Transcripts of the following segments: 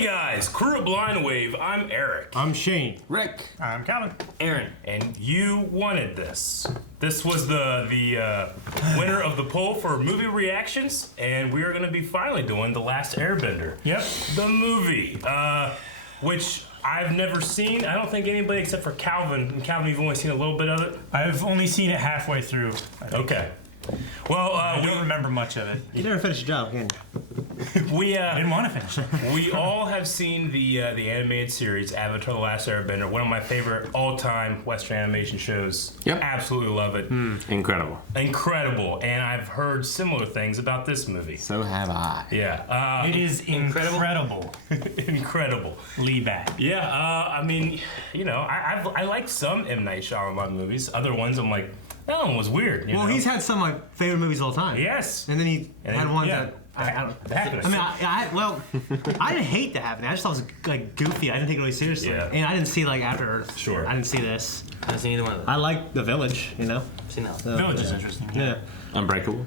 Hey guys, Kuro Blind Wave, I'm Eric. I'm Shane. Rick. I'm Calvin. Aaron. And you wanted this. This was the winner of the poll for movie reactions, and we are going to be finally doing The Last Airbender. Yep. The movie, which I've never seen. I don't think anybody except for Calvin. And Calvin, you've only seen a little bit of it? I've only seen it halfway through. Okay. Well, I don't remember much of it. You never finished your job again. I didn't want to finish it. We all have seen the animated series Avatar: The Last Airbender, one of my favorite all-time Western animation shows. Yep. Absolutely love it. Incredible. Incredible. And I've heard similar things about this movie. So have I. Yeah. It is incredible. Incredible. Lead back. Yeah. I mean, you know, I like some M. Night Shyamalan movies. Other ones, I'm like, that one was weird. You know? He's had some of my favorite movies of all time. Yes. And then he had one that I didn't hate The Happening. I just thought it was like goofy. I didn't take it really seriously. Yeah. And I didn't see like After Earth. Sure. I didn't see this. I haven't seen either one of them. I like The Village. You know. Seen that. Village is interesting. Yeah. Unbreakable.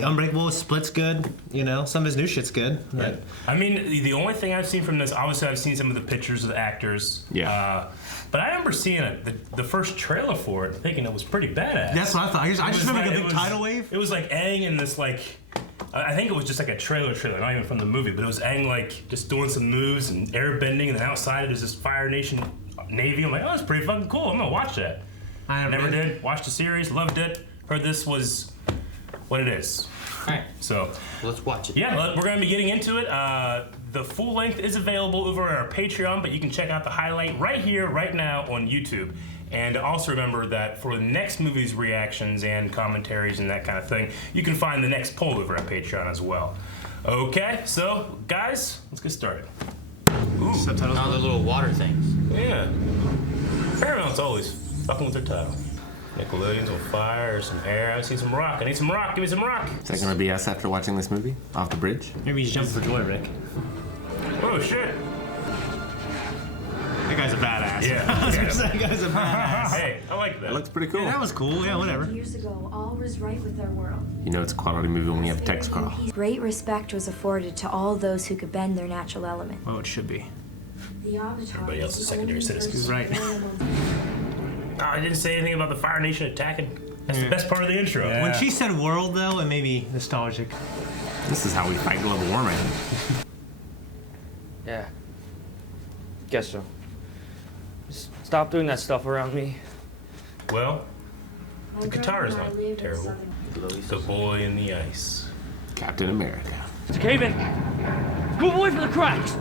Unbreakable. Split's good. You know, some of his new shit's good. Yeah. I mean, the only thing I've seen from this, obviously, I've seen some of the pictures of the actors. Yeah. But I remember seeing the first trailer for it, thinking it was pretty badass. That's what I thought. I just remember like a big tidal wave. It was like Aang in this like, I think it was just like a trailer, not even from the movie, but it was Aang like just doing some moves and airbending, and then outside it is this Fire Nation Navy. I'm like, oh, that's pretty fucking cool. I'm gonna watch that. I never did. Watched the series, loved it. Heard this was what it is. All right. So let's watch it. yeah, we're gonna be getting into it. The full length is available over at our Patreon, but you can check out the highlight right here, right now on YouTube. And also remember that for the next movie's reactions and commentaries and that kind of thing, you can find the next poll over at Patreon as well. Okay, so guys, let's get started. Ooh. Subtitles. All the little water things. Yeah. Paramount's always fucking with their title. Nickelodeon's on fire, some air. I see some rock. I need some rock. Give me some rock. Is that gonna be us after watching this movie? Off the bridge? Maybe he's jumping for joy, Rick. Oh shit. That guy's a badass. Yeah. That guy's a badass. Hey, I like that. That looks pretty cool. Yeah, that was cool. Yeah, whatever. Years ago, all was right with our world. You know it's a quality movie when we have a text crawl. Great respect was afforded to all those who could bend their natural element. Oh, it should be. The Avatar. Everybody else is secondary citizens. Right. Oh, I didn't say anything about the Fire Nation attacking. That's the best part of the intro. Yeah. When she said world, though, it made me nostalgic. This is how we fight global warming. Yeah. Guess so. Just stop doing that stuff around me. Well, the guitar is not terrible. The Boy in the Ice. Captain America. It's caving. Move away from the cracks.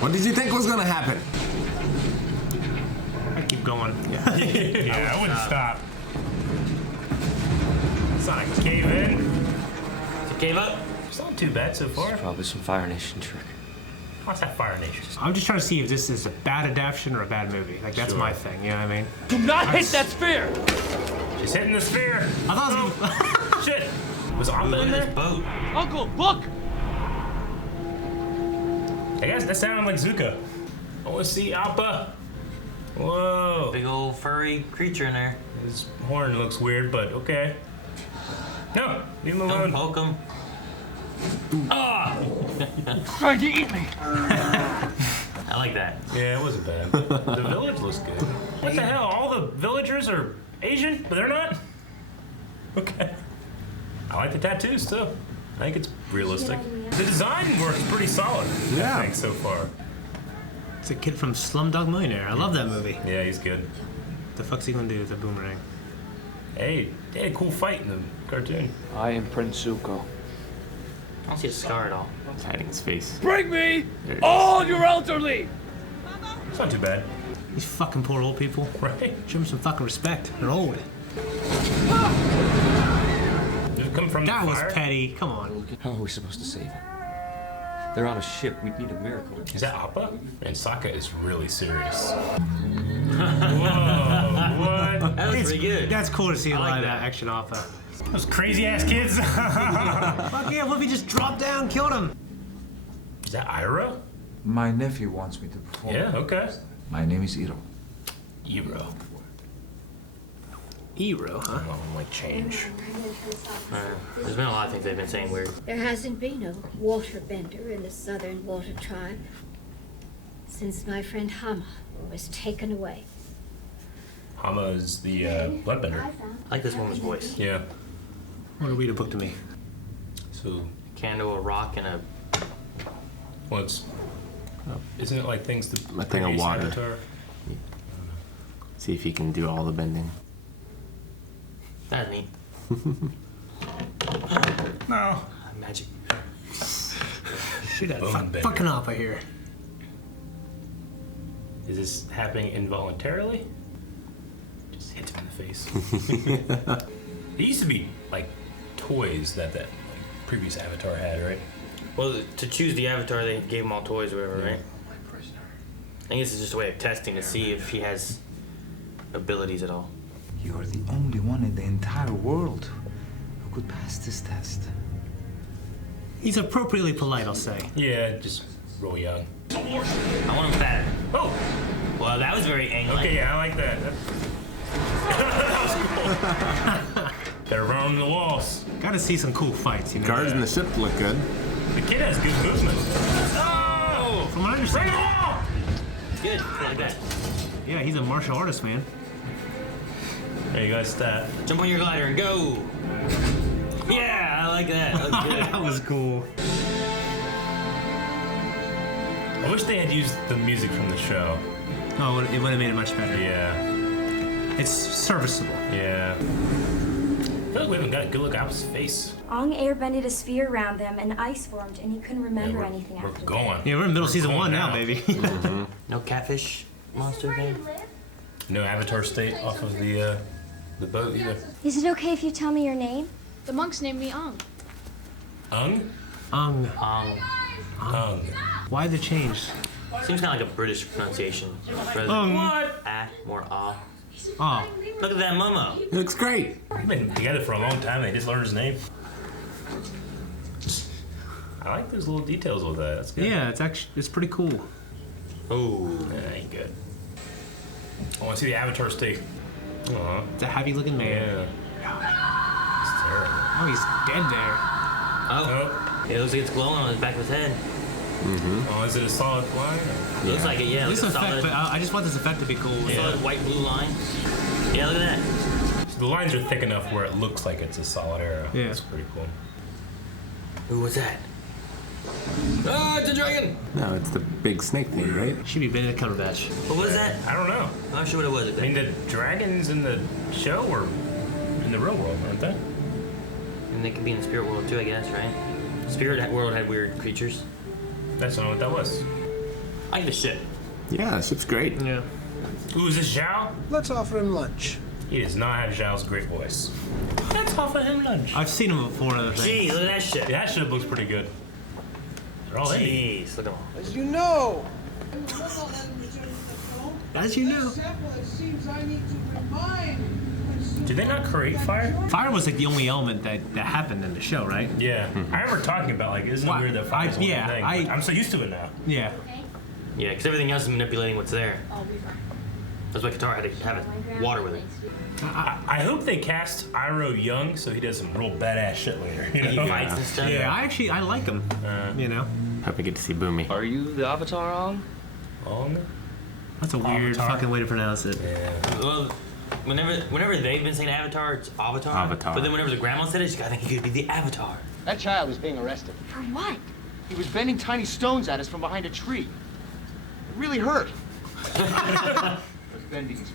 What did you think was gonna happen? I keep going. Yeah, I wouldn't stop. It's not a cave in. It gave up. It's not too bad so far. Probably some Fire Nation trick. What's that Fire Nation? I'm just trying to see if this is a bad adaptation or a bad movie. Like, that's Sure. my thing, you know what I mean? Do not hit that sphere! She's hitting the sphere. I thought it was Oh, shit. Was Appa in there? boat. Uncle, look! I guess that sounded like Zuka. I want to see Appa. Whoa. Big old furry creature in there. His horn looks weird, but okay. No, leave him alone. Don't poke him. Ah! Trying to eat me! I like that. Yeah, it wasn't bad. The village looks good. What the hell? All the villagers are Asian, but they're not? Okay. I like the tattoos, too. I think it's realistic. The design works pretty solid, I think, so far. It's a kid from Slumdog Millionaire. I love that movie. Yeah, he's good. The fuck's he gonna do with the boomerang? Hey, they had a cool fight in the cartoon. I am Prince Zuko. I don't see a scar at all. He's hiding his face. Bring me There it is. all your elderly! It's not too bad, These fucking poor old people. right? Show them some fucking respect. They're old. Did it come from That the was fire? petty. Come on. How are we supposed to save him? They're on a ship. We need a miracle. Is that Appa? And Sokka is really serious. Whoa, what? That was pretty good. That's cool to see a like live that. action Alpha. Those crazy ass kids. Fuck yeah, what if he just dropped down, killed him? Is that Ira? My nephew wants me to perform. Yeah, okay. My name is Iro. Iro. Hero, huh? Might change. There's been a lot of things they've been saying weird. There hasn't been a waterbender in the Southern Water Tribe since my friend Hama was taken away. Hama is the bloodbender. I like this woman's voice. Yeah. Want to read a book to me? So, Candle, a rock, and a... well, it's... Isn't it like things to... A thing of produce water. Avatar? See if you can do all the bending. That's neat. No. Magic. Shoot that Bone bender. fucking up, I hear. Is this happening involuntarily? Just hits him in the face. There used to be, like, toys that previous Avatar had, right? Well, to choose the avatar, they gave him all toys or whatever, right? I think this is just a way of testing to see if he has abilities at all. You're the only one in the entire world who could pass this test. He's appropriately polite, I'll say. Yeah, just real young. I want him fatter. Oh! Well, that was very angle. Okay, yeah, I like that. That was cool. They're running the walls. Gotta see some cool fights, you know. Guards in the ship look good. The kid has good movement. Oh! From what I understand, Good. I like that. yeah, he's a martial artist, man. There you guys stat. Jump on your glider and go. Yeah, I like that. That was good. That was cool. I wish they had used the music from the show. Oh, it would have made it much better. Yeah. It's serviceable. Yeah. I feel like we haven't got a good look at his face. Ong airbended a sphere around them and ice formed, and he couldn't remember Yeah, anything we're after going. Yeah, we're in the middle of season going 1 now, now. baby. No catfish monster thing. No Avatar state off of the boat either. Is it okay if you tell me your name? The monks named me Ong. Ung? Ung. Ung. Why the change? Seems kind of like a British pronunciation. Rather Ung. What? ah, more ah. Oh, Look at that Momo. It looks great. We've been together for a long time. They just learned his name. I like those little details with that. That's good. yeah, it's pretty cool. Oh, That ain't good. I want to see the Avatar state. Aw. It's a heavy looking man. Yeah. It's terrible. Oh, he's dead there. Oh. it looks like it's glowing on the back of his head. Oh, is it a solid line? Looks like it, yeah. This Like a effect, solid, but I just want this effect to be cool. solid white blue line. Yeah, look at that. So the lines are thick enough where it looks like it's a solid arrow. Yeah. That's pretty cool. Ooh, what's that? Ah, it's a dragon! No, it's the big snake thing, right? Should be Benedict Cumberbatch. What was that? I don't know. I'm not sure what it was. I mean, the dragons in the show were in the real world, aren't they? And they could be in the spirit world too, I guess, right? Spirit world had weird creatures. That's not what that was. I like the ship. Yeah, the ship's great. Yeah. Ooh, is this Zhao? Let's offer him lunch. He does not have Zhao's great voice. Let's offer him lunch. I've seen him before in other things. Gee, look at that ship. Yeah, that ship looks pretty good. They're all indie. Jeez, look at them. As you know. As you know. Did they not create fire? Fire was like the only element that happened in the show, right? Yeah. I remember talking about, like, isn't it Why- weird that fire's one yeah, thing? But I'm so used to it now. Yeah. Yeah, because everything else is manipulating what's there. That's why Katara had to have it water with it. I hope they cast Iroh young so he does some real badass shit later. You And he know? fights and stuff. Yeah, I like him. You know? Hope we get to see Boomy. Are you the Avatar Ong? Ong? That's a weird Avatar. fucking way to pronounce it. Yeah. Well, whenever they've been saying Avatar, it's Avatar. Avatar. But then whenever the grandma said it, she gotta think he could be the Avatar. That child is being arrested. For what? He was bending tiny stones at us from behind a tree. It really hurt.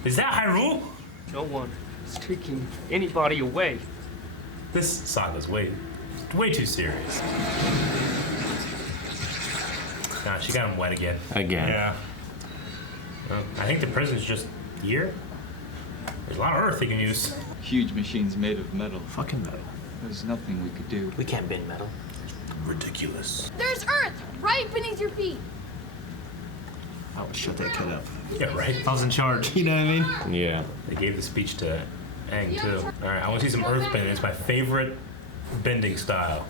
Is that Hyrule? No one is taking anybody away. This saga's way too serious. Nah, she got him wet again. Again. Yeah. Well, I think the prison's just here. There's a lot of earth he can use. Huge machines made of metal. Fucking metal. There's nothing we could do. We can't bend metal. Ridiculous. There's Earth right beneath your feet. I would shut that kid up. Yeah, right? If I was in charge, you know what I mean? Yeah. They gave the speech to Aang, too. Alright, I want to see some earth bending. It's my favorite bending style.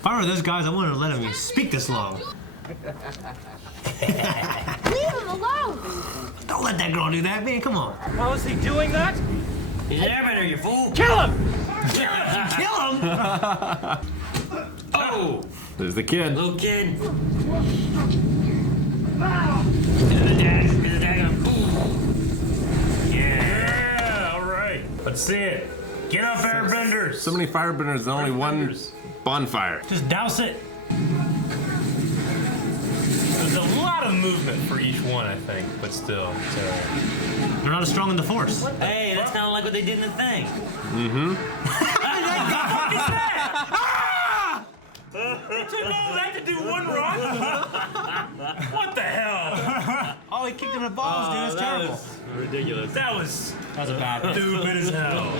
If I were those guys, I wouldn't have let him speak this long. Leave him alone. Don't let that girl do that, man. Come on. How is he doing that? He's an airbender, you fool! Kill him! Kill him! Oh! There's the kid. Little kid. Here's the dad. Here's the dad. Yeah, all right. Let's see it. Get up, airbenders. So many firebenders and only one bonfire. Just douse it. There's a lot of movement for each one, I think, but still. They're not as strong in the force. Hey, that's kind of like what they did in the thing. It took all that to do one rock? What the hell? Oh, he kicked him in the balls, dude. It's terrible. Ridiculous. That was That was a bad one. stupid as hell.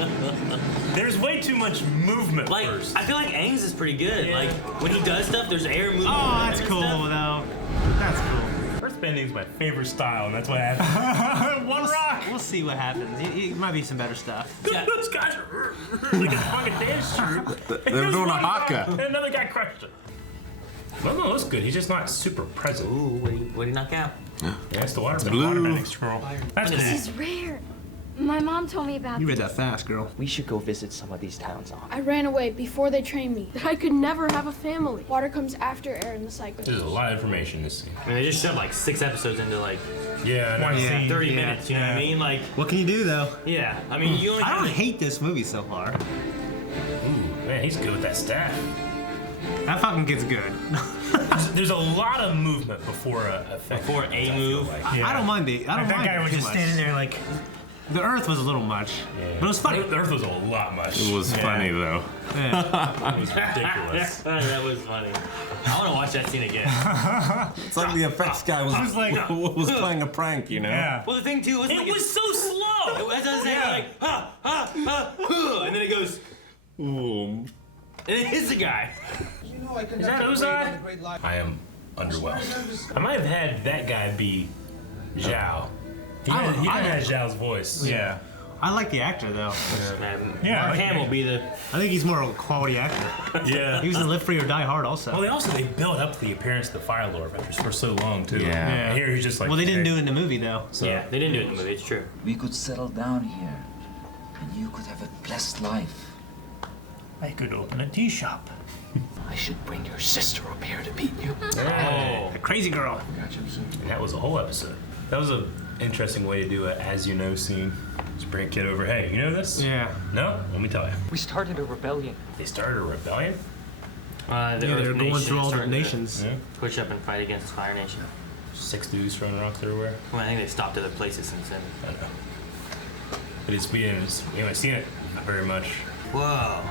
There's way too much movement Like, first. I feel like Aang's is pretty good. Like, when he does stuff, there's air moving. Oh, that's and cool, stuff. though. That's cool. Earthbending's my favorite style, and that's why I have one rock. We'll see what happens. It might be some better stuff. Those guys are like a fucking dance troupe. They're doing a haka. And another guy crushed it. Well, no, that's good. He's just not super present. Ooh, what did he knock out? Yeah, it's the water. blue. Waterbending scroll. That's This cool. is rare. My mom told me about You read that fast, girl. We should go visit some of these towns on. I ran away before they trained me. That I could never have a family. Water comes after air in the cycle. There's a lot of information to see. I mean, they just shoved like 6 episodes into like Yeah, One no, scene. 30 Yeah, minutes, you know what I mean? Like, What can you do, though? yeah. I mean, you only I have don't to- hate this movie so far. Ooh, man, he's good with that staff. That fucking kid's good. There's a lot of movement before a effect. Before a I feel move. like. I don't mind it. I don't That mind guy it was too just much. standing there like, The Earth was a little much, Yeah. but it was funny. The Earth was a lot much. It was funny though. Yeah. It was ridiculous. That was funny. I want to watch that scene again. It's like the effects guy was was playing a prank, you know? yeah. Well, the thing too, It was so slow. As I was saying, like, and then it goes, Ooh. and it hits the guy. Is that Ozai? I am underwhelmed. I might have had that guy be Zhao. He had Zhao's voice. Yeah. I like the actor though. Yeah, Mark like- Hamill will be the. I think he's more of a quality actor. Yeah. He was in Live Free or Die Hard also. Well, they built up the appearance of the Fire Lord for so long too. Yeah. And here he's just like. Well, they didn't do it in the movie though. So, Yeah, they didn't do it in the movie. It's true. We could settle down here, and you could have a blessed life. I could open a tea shop. I should bring your sister up here to meet you. Oh, The crazy girl. and that was a whole episode. That was an interesting way to do an as you know scene. Just bring a kid over. Hey, you know this? Yeah. No? Let me tell you. We started a rebellion. They started a rebellion. The Yeah, they're Earth going Nation through all the starting to nations. Yeah. Push up and fight against Fire Nation. 6 dudes throwing rocks everywhere. Well, I think they stopped other places since then. I know. But we haven't seen it very much. Whoa.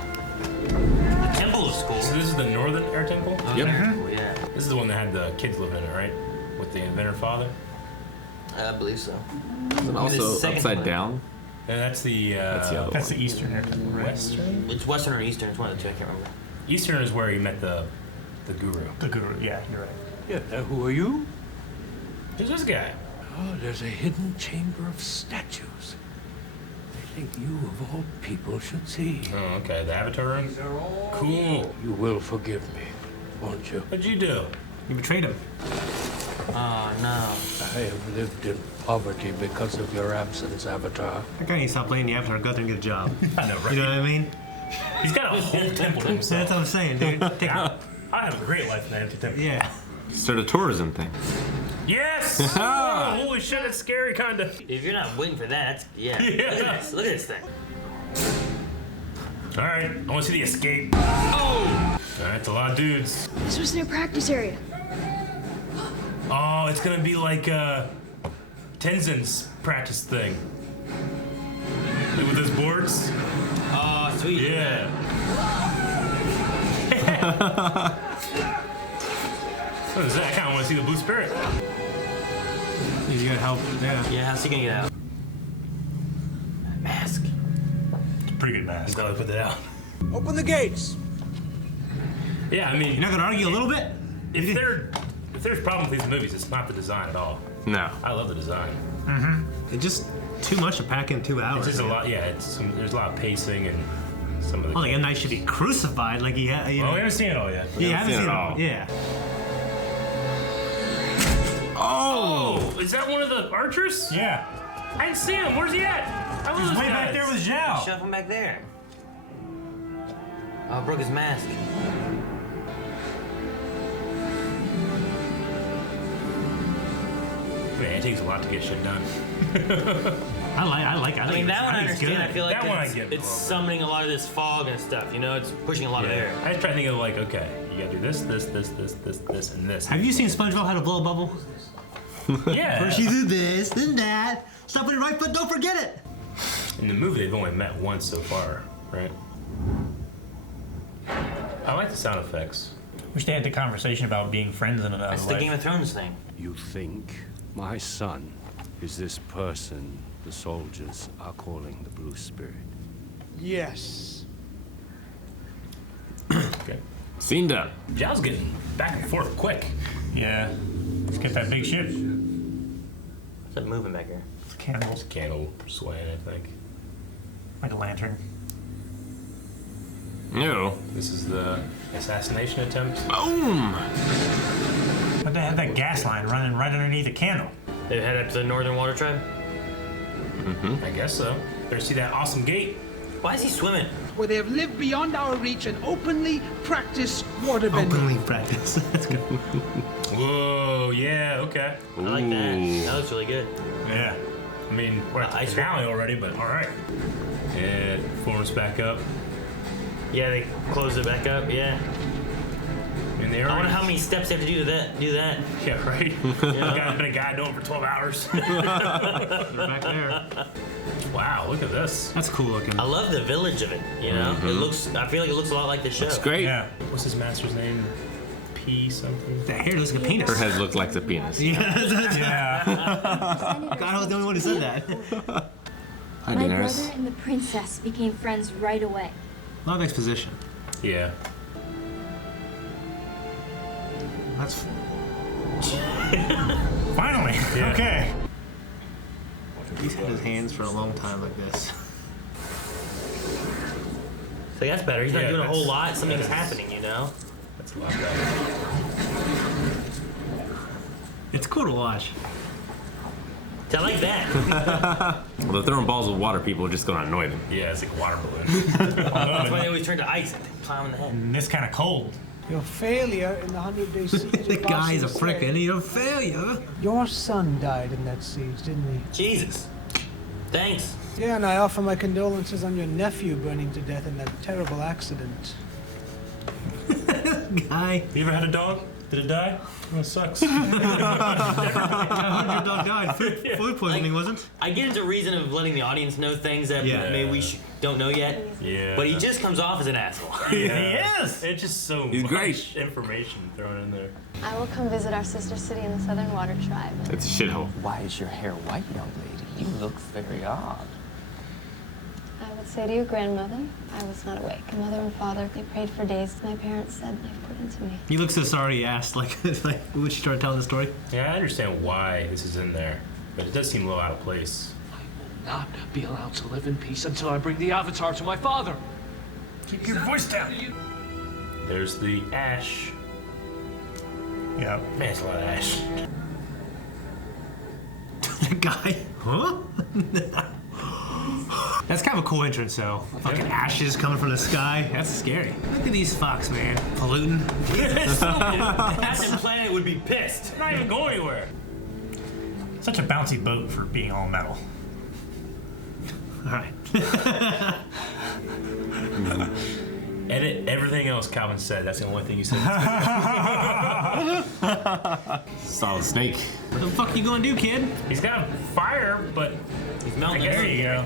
The temple is cool. So this is the Northern Air Temple? Yep. Cool, yeah. This is the one that had the kids living in it, right? With the inventor father? I believe so. Is it The also second upside one. down? And that's the, That's the other That's one. the Eastern Air Temple, right? Western? It's Western or Eastern. It's one of the two. I can't remember. Eastern is where he met the guru. The Guru, yeah, you're right. Yeah, who are you? Who's this guy? Oh, there's a hidden chamber of statues. I think you, of all people, should see. Oh, okay. The Avatar room? Cool. You will forgive me, won't you? What'd you do? You betrayed him. Oh, no. I have lived in poverty because of your absence, Avatar. That guy needs to stop playing the Avatar. Go out there and get a job. I know, right? You know what I mean? He's got a whole temple to That's what himself. I'm saying, dude. Take I have a great life in that empty temple. Yeah. Start a tourism thing. Yes! Oh, holy shit, it's scary, kinda. If you're not waiting for that, that's, yeah. Yeah. Look at this. Look at this thing. Alright, I wanna see the escape. Oh! Alright, it's a lot of dudes. This was their practice area. Oh, it's gonna be like Tenzin's practice thing. Like with those boards. Oh, sweet. Yeah. What is that? I kinda wanna see the Blue Spirit. You gotta help. Yeah. Yeah, how's he gonna get out? Mask. It's a pretty good mask. Gotta put that out. Open the gates! Yeah, I mean, You're not gonna argue a little bit? if there's a problem with these movies, it's not the design at all. No. I love the design. It's just too much to pack in 2 hours. It's just a lot. Yeah, there's a lot of pacing and some of the. Oh, like M. Night should be crucified, like he had. You know. Oh, we haven't seen it all yet. Yeah, I haven't seen it all. Yeah. Oh, is that one of the archers? Yeah. I didn't see him. Where's he at? I lose He's way back there with Zhao. Shove him back there. Oh, broke his mask. Man, it takes a lot to get shit done. I like. I mean, that one I understand. I feel like That one I it's, get it's a little bit. summoning a lot of this fog and stuff. You know, it's pushing a lot of air. I just try to think of like, okay, you gotta do this, and this. Have you seen SpongeBob how to blow a bubble? Yeah. First you do this, then that. Stop with your right foot, don't forget it. In the movie, they've only met once so far, right? I like the sound effects. Wish they had the conversation about being friends in another That's the Game of Thrones thing. You think my son is this person the soldiers are calling the Blue Spirit? Yes. Okay. Scene done. Zhao's getting back and forth quick. Yeah. Let's get that big ship. What's that moving back here? It's candles. Candle swaying, I think. Like a lantern. No. This is the assassination attempt. Boom! But they had that gas line running right underneath the candle. They head up to the Northern Water Tribe? I guess so. Better see that awesome gate. Why is he swimming? Where they have lived beyond our reach and openly practice waterbending. Openly practice. That's good. Whoa, yeah, okay. I like that. That looks really good. Yeah. I mean, we're at the finale already, but alright. Yeah, forms back up. Yeah, they close it back up, yeah. And they I wonder already... how many steps they have to do that. Yeah, right? Yeah. Been a guy doing it for 12 hours. They're back there. Wow, look at this. That's cool looking. I love the village of it, you know? It looks, I feel like it looks a lot like the show. It's great. Yeah. What's his master's name? P something? That hair looks like a penis. Her head looked like the penis. Yeah. God, I was the only one who said that. Hi, My Daenerys. brother and the princess became friends right away. A lot of exposition. Yeah. That's Finally. Yeah. Okay. he's had his hands for a long time like this. So that's better. He's not Yeah, doing a whole that's- lot. Something's that is- happening, you know? That's a lot better. It's cool to watch. I like that. Well, they're throwing balls of water, people are just gonna annoy them. Yeah, it's like a water balloon. That's why they always turn to ice and plow him in the head. And it's kind of cold. Your failure in the 100-day siege. The guy's a prick and he's a failure. Your son died in that siege, didn't he? Jesus. Thanks. Yeah, and I offer my condolences on your nephew burning to death in that terrible accident. Guy. You ever had a dog? Did it die? Oh, it sucks. 100 dog died. Food poisoning, wasn't? I get into reason of letting the audience know things that Yeah. maybe we don't know yet. Yeah. But he just comes off as an asshole. Yeah. He is. It's just so He's much great. information thrown in there. I will come visit our sister city in the Southern Water Tribe. It's a shithole. Why is your hair white, young lady? You look very odd. I would say to your grandmother, I was not awake. Mother and father, they prayed for days. My parents said they put into me. He looks so sorry he asked, like when she started telling the story. Yeah, I understand why this is in there, but it does seem a little out of place. Not be allowed to live in peace until I bring the Avatar to my father. Keep your voice down. There's the ash. Yeah. Man, it's a lot of ash. That guy. Huh? That's kind of a cool entrance, though. Fucking ashes coming from the sky. That's scary. Look at these fucks, man. Polluting. Captain Planet would be pissed. It's not even going anywhere. Such a bouncy boat for being all metal. All right. Edit everything else Calvin said. That's the only thing you said. Solid snake. What the fuck you gonna do, kid? He's got fire, but He's melting. There you go.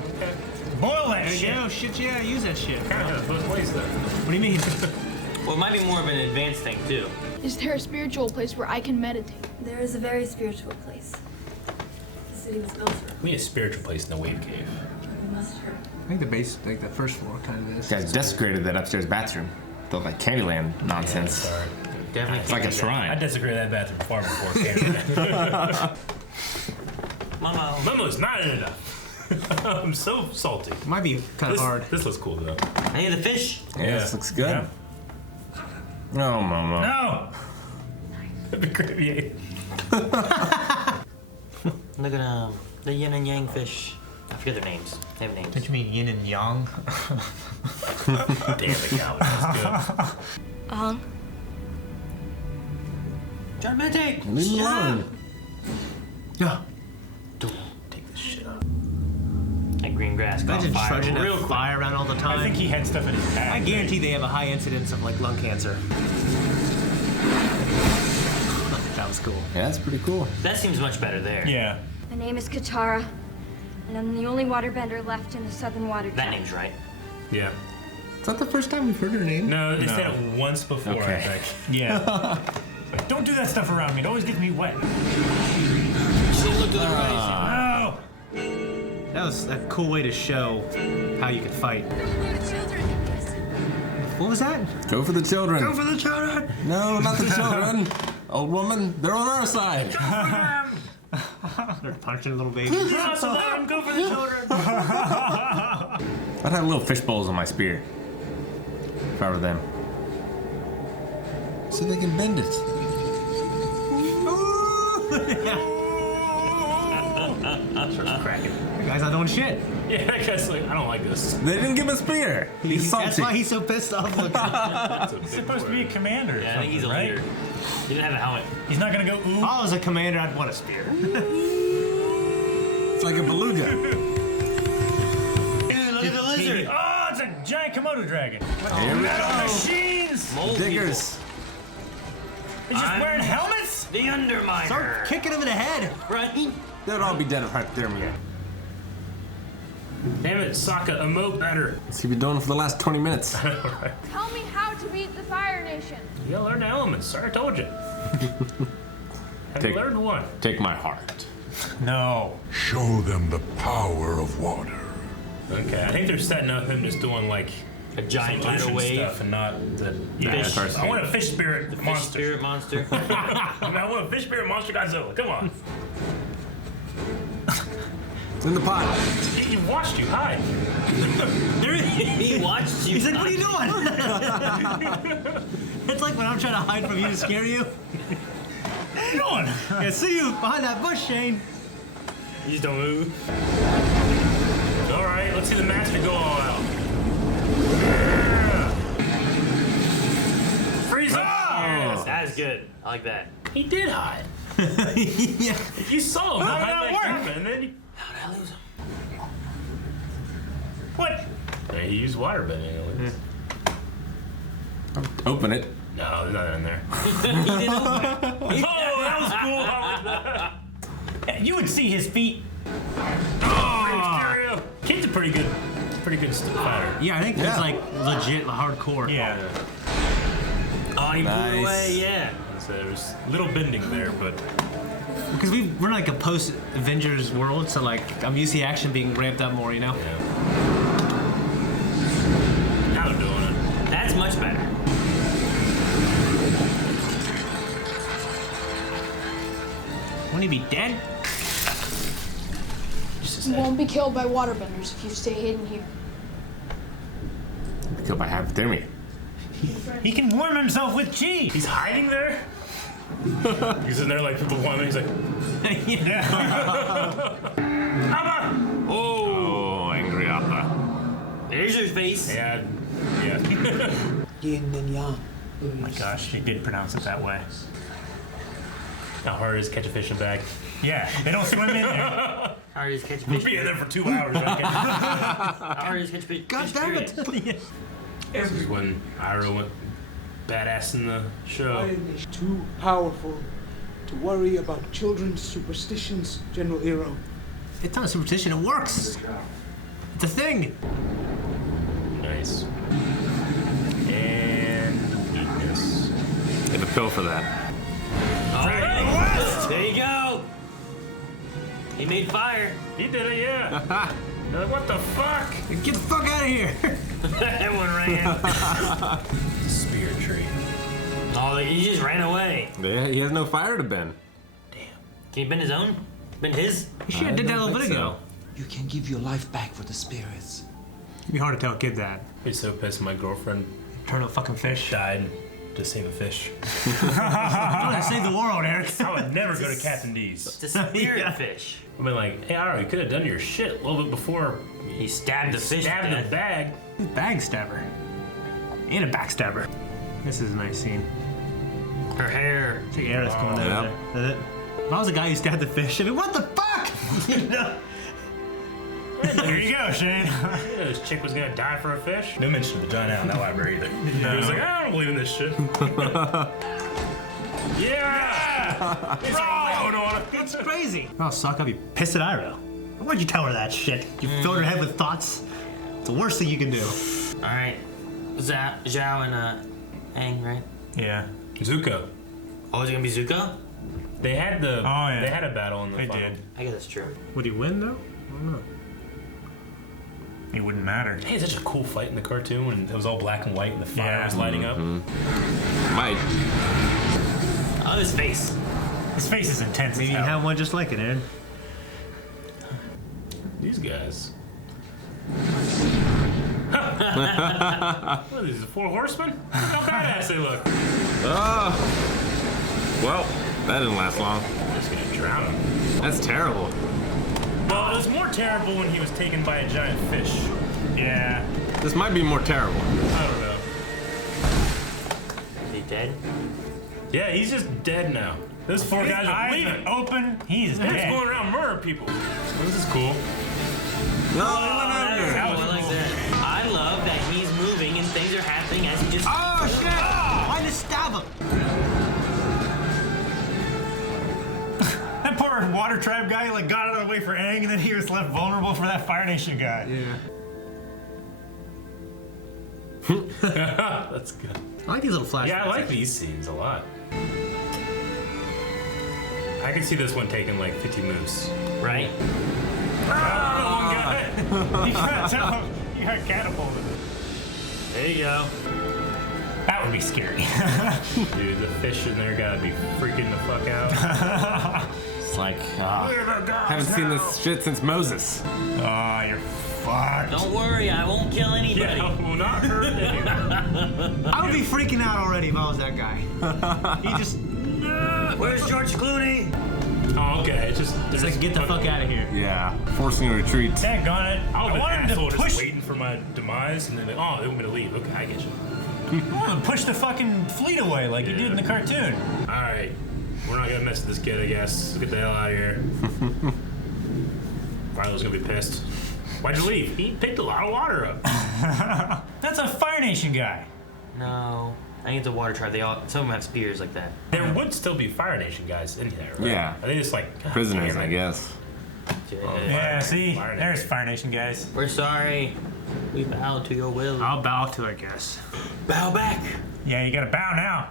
Boil that There shit. you go. Shit, yeah. Use that shit. kind of both ways though. What do you mean? Well, it might be more of an advanced thing, too. Is there a spiritual place where I can meditate? There is a very spiritual place. The city was built for. We need a spiritual place in the wave cave. We must hurry. I think the base, like the first floor, kind of is. Guys desecrated that upstairs bathroom. Thought like Candyland nonsense. Sorry. Definitely. It's like a I shrine. desecrated that bathroom far before Candyman. Mama. Momo's not in enough. I'm so salty. Might be kind of hard. This looks cool though. Any of the fish? Yeah, this looks good. Yeah. Oh, Momo. No! That'd be great. Look at him. The yin and yang fish. I forget their names. They have names. Don't you mean yin and yang? Damn it, Calvin. That's good. John Medic! Leave me alone. Yeah. Don't take this shit up. That green grass caught Imagine fire trudging real that quick. fire around all the time. I think he had stuff in his bag. I guarantee they have a high incidence of like lung cancer. That was cool. Yeah, that's pretty cool. That seems much better there. Yeah. My name is Katara, and I'm the only waterbender left in the Southern Water That Tribe. name's right. Yeah. Is that the first time we've heard her name? No, they said it once before, Okay. I think. Yeah. Like, don't do that stuff around me. It always gets me wet. She looked to the right. Oh! That was a cool way to show how you could fight. What was that? Go for the children. Go for the children! No, not the children. Old woman, they're on our side. They're punching little babies. Go for the children! I'd have little fish bowls on my spear. If I were them. So they can bend it. Starts cracking. The guy's not doing shit. Yeah, that guy's like, I don't like this. They didn't give him a spear. He's salty. That's why he's so pissed off looking. He's supposed to be a commander or Yeah, I think he's a right? leader. He didn't have a helmet. He's not gonna go, ooh. If I was a commander, I'd want a spear. It's like a beluga. Dude, look at the lizard. Oh, it's a giant Komodo dragon. Here we Metal go. machines! Mole Diggers. They're just I'm wearing helmets? The Underminer. Start kicking him in the head. Right? They'd all be dead of hypothermia. Damn it, Sokka, emote better. What's he been doing for the last 20 minutes? Right. Tell me how to beat the Fire Nation. You gotta learn the elements, sir. I told you. Have you learned one? Take my heart. No. Show them the power of water. Okay, I think they're setting up him just doing like A giant some tidal ocean wave. stuff and not the Fish. fish. I want a fish spirit Fish monster. spirit monster. I want a fish spirit monster Godzilla. Come on. In the pot. He watched you. Hi. He watched you. He's like, what are you doing? It's like when I'm trying to hide from you to scare you. What are you doing? I see you behind that bush, Shane. You just don't move. All right, let's see the master go all out. Freeze up! Yes, that is good. I like that. He did hide. Yeah. You saw him. How did that work? And then you... How did I lose him? What? Yeah, he used water bending. Open it. No, there's nothing in there. He didn't open it. Oh, that was cool. Yeah, you would see his feet. Oh, Kid's a pretty good fighter. Yeah, I think that's like legit hardcore. Yeah. Oh, he blew Nice. it away. Yeah. So there's a little bending there, but Because we're like a post-Avengers world, so like I'm used to the action being ramped up more, you know? yeah. Now they're doing it. That's much better. Wouldn't he be dead? You won't be killed by waterbenders if you stay hidden here. Killed by hypothermia. He can warm himself with cheese. He's hiding there? He's in there like with the woman. He's like, Appa! Oh, angry Appa. There's your face. Yeah. Yin and yang. Oh my gosh, he did pronounce it that way. How hard it is to catch a fish in a bag? Yeah, they don't swim in there. How hard is catch We'll fish? be in there for 2 hours. Right? How hard is catch fish? God damn it. This is when Iroh went badass in the show. It's too powerful to worry about children's superstitions, General Iroh. It's not a superstition, it works. It's a thing. Nice. And weakness. Get a pill for that. All right. There you go. He made fire. He did it, yeah. What the fuck? Get the fuck out of here. Everyone ran. Spear tree. Oh, he just ran away. Yeah, he has no fire to bend. Can he bend his own? Bend his? You should have did that a little bit ago. You can give your life back for the spirits. It'd be hard to tell a kid that. I'd be so pissed my girlfriend Turn a fucking fish. died to save a fish. I'm gonna save the world, Eric. I would never go to Captain D's. It's a spirit fish. I've been like, hey, I don't know, you could have done your shit a little bit before He stabbed the fish. stabbed to the death. bag. Bag stabber. And a backstabber. This is a nice scene. Her hair. It's like air that's going down Yep. there. Is it? If I was the guy who stabbed the fish, I'd be, what the fuck? You know? There you go, Shane. You know, this chick was gonna die for a fish. No mention of vagina in that library either. He was like, I don't believe in this shit. Yeah! It's all on it. That's crazy. Oh, suck up, you pissed at Iroh. Why'd you tell her that shit? You filled her head with thoughts. It's the worst thing you can do. All right. Zhao and Aang, right? Yeah. Zuko. Oh, is it gonna be Zuko? They had the. Oh, yeah. They had a battle in the. They final. did. I guess that's true. Would he win, though? I don't know. It wouldn't matter. Hey, it's such a cool fight in the cartoon when it was all black and white and the fire was lighting up. Might. Oh, his face. His face is intense. Maybe you have one just like it, Aaron. These guys. What are these, the 4 horsemen? Look how badass they look. Well, that didn't last long. I'm just gonna drown him. That's terrible. Well, it was more terrible when he was taken by a giant fish. Yeah. This might be more terrible. I don't know. Is he dead? Yeah, he's just dead now. Those 4 guys are leaving. Open, he's He's dead. going around murdering people. This is cool. No, I like that. I love that he's moving and things are happening as he just. Oh, shit! Why'd you stab him? That poor Water Tribe guy like got out of the way for Aang, and then he was left vulnerable for that Fire Nation guy. Yeah. That's good. I like these little flashbacks. Yeah, I like these scenes a lot. I could see this one taking like 50 moves. Right? You got catapulted. There you go. That would be scary. Dude, the fish in there gotta be freaking the fuck out. It's like, haven't seen this shit since Moses. Oh, you're fucked. Don't worry, I won't kill anybody. Yeah, will not hurt anyone. I would be freaking out already if I was that guy. He just. Where's George Clooney? Oh, okay. It's just. It's like, get the fuck out of here. Yeah, forcing a retreat. Daggone it. I wanted to just push. waiting for my demise, and then like, oh, they want me to leave. Okay, I get you. I wanted to push the fucking fleet away like you did in the cartoon. All right, we're not gonna mess with this kid, I guess. Let's get the hell out of here. Pharaoh's gonna be pissed. Why'd you leave? He picked a lot of water up. That's a Fire Nation guy. No. I think it's a Water Tribe. Some of them have spears like that. There would still be Fire Nation guys in there, right? Yeah. Are they just like Prisoners, I guess. Yeah, see? There's Fire Nation guys. We're sorry. We bow to your will. I'll bow to it, I guess. Bow back. Yeah, you gotta bow now.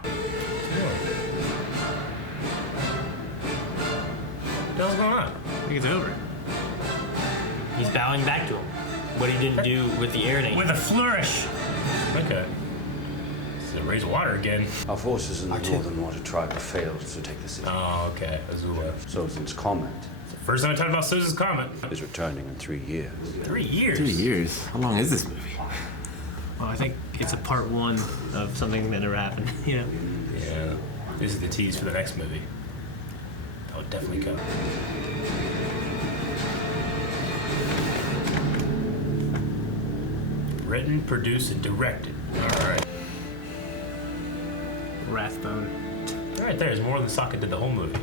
What the hell's going on? I think it's over. He's bowing back to him. What he didn't do with the air nation. With a flourish. Okay. So raise water again. Our forces in the Northern Water Tribe have failed to take the city. Oh, okay. Azula. Sozin's comment First time I talked about Susan's comment. is returning in 3 years. 3 years? 3 years? How long is this movie? Well, I think it's a part 1 of something that never happened, you know? Yeah. This is the tease for the next movie. That would definitely come. Written, produced, and directed. Alright. Rathbone. Right there's more than Sokka did the whole movie.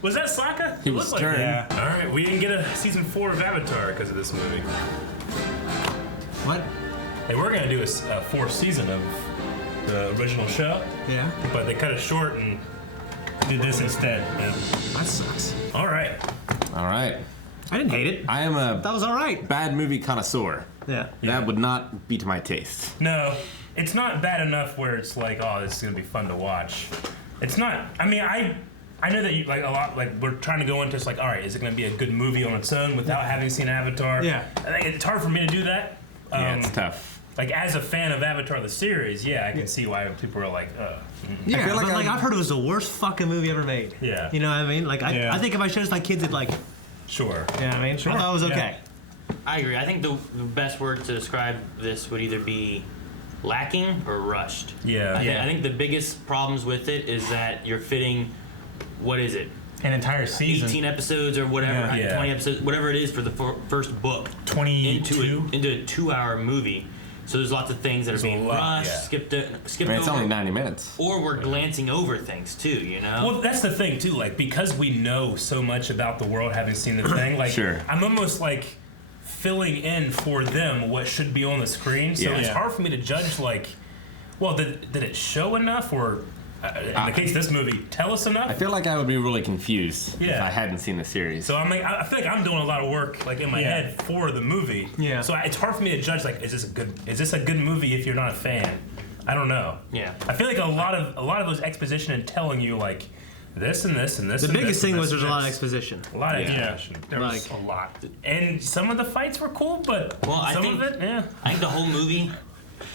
Was that Sokka? He was turned. Yeah. Alright, we didn't get a season 4 of Avatar because of this movie. What? They were going to do a 4th season of the original show. Yeah. But they cut it short and did this instead. Yeah. That sucks. Alright. All right. I didn't hate it. I am a That was all right. bad movie connoisseur. Yeah. That would not be to my taste. No, it's not bad enough where it's like, oh, this is gonna be fun to watch. It's not. I mean, I know that you like a lot. Like we're trying to go into it's like, all right, is it gonna be a good movie on its own without having seen Avatar? Yeah. I think it's hard for me to do that. Yeah, it's tough. Like as a fan of Avatar the series, yeah, I can see why people are like, Yeah, I feel like but I've heard it was the worst fucking movie ever made. Yeah. You know what I mean? Like, I think if I showed this to my kids, they'd like it. Sure. You know what I mean? Sure. I thought it was okay. I agree. I think the best word to describe this would either be lacking or rushed. Yeah. I think the biggest problems with it is that you're fitting, what is it? An entire season. 18 episodes or whatever, 20 episodes, whatever it is for the first book. 22? Into a 2-hour movie. So there's lots of things that are being rushed, skipped over. It's only 90 minutes. Or we're glancing over things too, you know? Well, that's the thing too. Like, because we know so much about the world, having seen the thing, like, I'm almost like filling in for them what should be on the screen. So it's hard for me to judge. Like, well, did it show enough, or in the case of this movie, tell us enough? I feel like I would be really confused if Yeah. I hadn't seen the series. So I'm like, I feel like I'm doing a lot of work, like in my head for the movie. Yeah. So it's hard for me to judge. Like, is this a good movie if you're not a fan? I don't know. Yeah. I feel like a lot of those exposition and telling you like this and this and this. The and biggest this thing and was this there's a and lot of this. exposition. A lot of exposition. There was Like- a lot, and some of the fights were cool, but I some think, of it, I think the whole movie,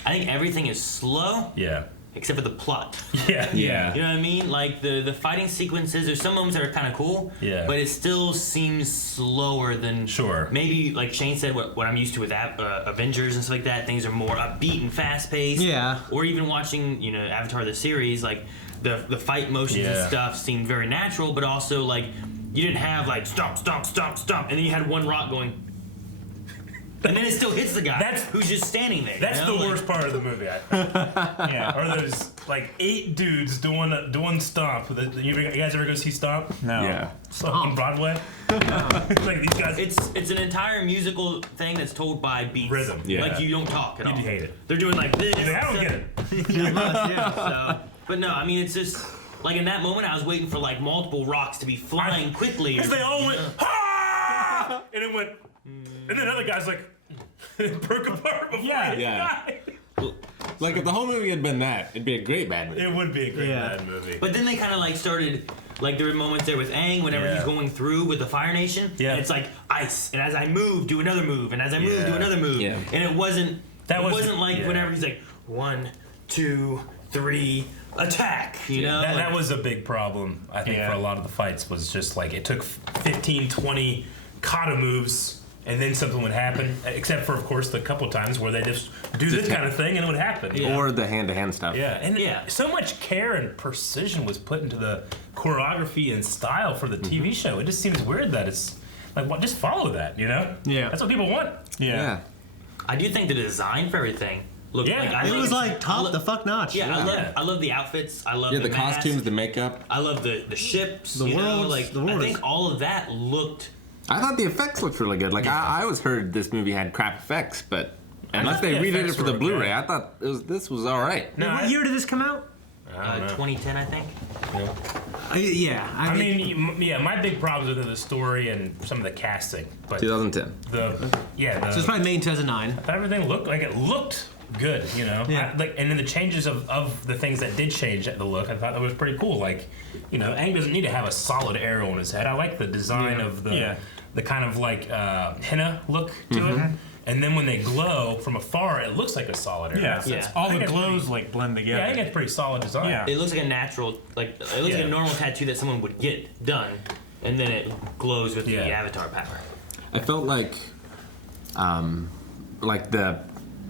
I think everything is slow. Yeah. Except for the plot. Yeah. Yeah. You know what I mean? Like the fighting sequences, there's some moments that are kind of cool. Yeah. But it still seems slower than maybe like Shane said what I'm used to with Avengers and stuff like that. Things are more upbeat and fast paced. Yeah. Or even watching Avatar the series, like the fight motions and stuff seemed very natural, but also like you didn't have like stomp, stomp, stomp, stomp, and then you had one rock going. And then it still hits the guy who's just standing there. That's the worst part of the movie, I think. Or there's like 8 dudes doing Stomp. You guys ever go see Stomp? No. Yeah. Stomp on Broadway? Like these guys. It's an entire musical thing that's told by beats. Rhythm. Yeah. Like you don't talk at all. You hate it. They're doing like this. I don't get it. So, but no, I mean it's just like in that moment I was waiting for like multiple rocks to be flying quickly. Because they all went, ha! And it went, and then other guys like, it broke apart before it died. Like if the whole movie had been that, it'd be a great bad movie. It would be a great bad movie. But then they kind of like started, like there were moments there with Aang whenever he's going through with the Fire Nation. Yeah. And it's like ice, and as I move, do another move, and as I move, do another move. Yeah. And it wasn't like whenever he's like 1, 2, 3, attack. You know, that was a big problem. I think for a lot of the fights was just like it took 15, 20 kata moves. And then something would happen, except for, of course, the couple times where they just do this kind of thing and it would happen. Or the hand-to-hand stuff. Yeah, and so much care and precision was put into the choreography and style for the TV show. It just seems weird that it's like, what? Just follow that, you know? Yeah. That's what people want. Yeah. I do think the design for everything looked like it was like top the fuck notch. Yeah, I love the outfits. I love the mask. costumes, the makeup. I love the ships. The worlds, I think all of that looked. I thought the effects looked really good. Like I always heard this movie had crap effects, but unless they redid it for the Blu-ray, I thought this was all right. Now, what year did this come out? 2010, I think. I mean, my big problems with the story and some of the casting. But 2010. So it's probably made in 2009. I thought everything looked good, you know. Yeah. And then the changes of the things that did change the look, I thought that was pretty cool. Like, you know, Aang doesn't need to have a solid arrow on his head. I like the design of the kind of like henna look to it. And then when they glow from afar, it looks like a solid arrow. Yeah, So all the glows like blend together. Yeah, I think it's pretty solid design. Yeah. It looks like a natural, like it looks like a normal tattoo that someone would get done, and then it glows with the avatar power. I felt like the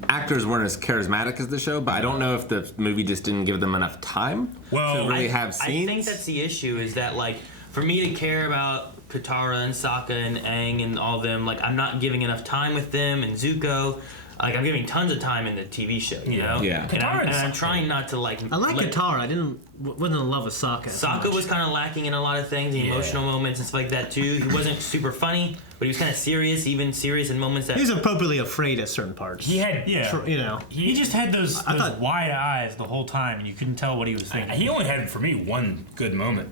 actors weren't as charismatic as the show, but I don't know if the movie just didn't give them enough time to really have scenes. I think that's the issue. Is that like for me to care about Katara and Sokka and Aang and all them, like I'm not giving enough time with them and Zuko. Like I'm giving tons of time in the TV show, you know. Yeah. And I'm trying not to like. I like Katara. I wasn't in love with Sokka. Sokka was kind of lacking in a lot of things, the emotional moments and stuff like that too. He wasn't super funny, but he was kind of serious, even serious in moments that. He was appropriately afraid at certain parts. He had, you know, he just had those wide eyes the whole time, and you couldn't tell what he was thinking. He only had, for me, one good moment.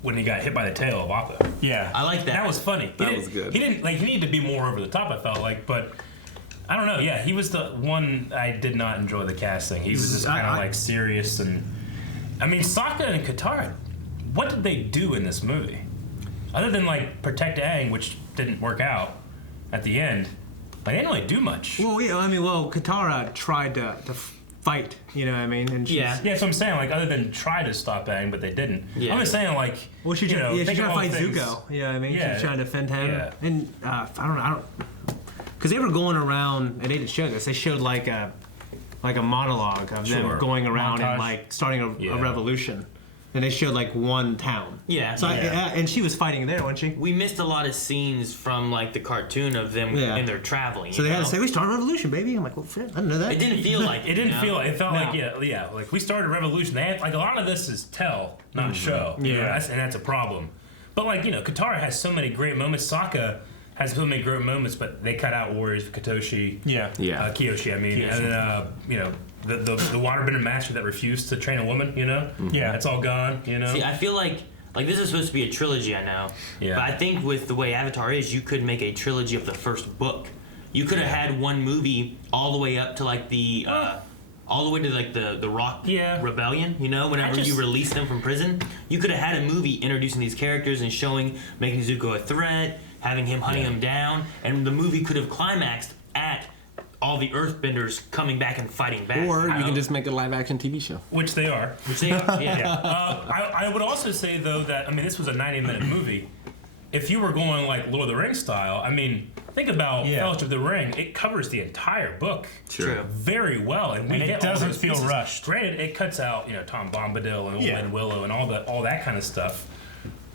When he got hit by the tail of Appa. Yeah. I like that. That was funny. That was good. He needed to be more over the top, I felt like, but I don't know. Yeah, he was the one I did not enjoy the casting. He was just kind of like serious and I mean, Sokka and Katara, what did they do in this movie? Other than like protect Aang, which didn't work out at the end, like, they didn't really do much. Well, yeah, Katara tried to fight, you know what I mean? And yeah, that's what I'm saying. Like, other than try to stop Aang, but they didn't. Yeah. I'm just saying, like, well, she tried to fight things. Zuko. You know what I mean? Yeah. She's trying to defend him. Yeah. And I don't, because they were going around, and they didn't show this. They showed like like a monologue of them going around and like starting a revolution. And they showed like one town. Yeah. So and she was fighting there, wasn't she? We missed a lot of scenes from like the cartoon of them in their traveling. So they had to say, "We started a revolution, baby." I'm like, "Well, shit, I didn't know that." It didn't feel like it. Didn't feel like it. Felt like like we started a revolution. They had, like a lot of this is tell, not show. And that's a problem. But like Katara has so many great moments. Sokka has so many great moments, but they cut out Warriors for Katoshi. Kiyoshi. I mean, and then the waterbender master that refused to train a woman. That's all gone. See, I feel like this is supposed to be a trilogy. I know. Yeah. But I think with the way Avatar is, you could make a trilogy of the first book. You could have had one movie all the way up to like the. All the way to like the Rock Rebellion, whenever you release them from prison, you could have had a movie introducing these characters and making Zuko a threat, having him hunting them down, and the movie could have climaxed at all the Earthbenders coming back and fighting back. Or you can just make a live-action TV show. Which they are. I would also say, though, that, this was a 90-minute movie. If you were going, like, Lord of the Rings style, think about Fellowship of the Ring. It covers the entire book very well. And it doesn't feel rushed. Granted, it cuts out, Tom Bombadil and Old Man Willow and all that kind of stuff,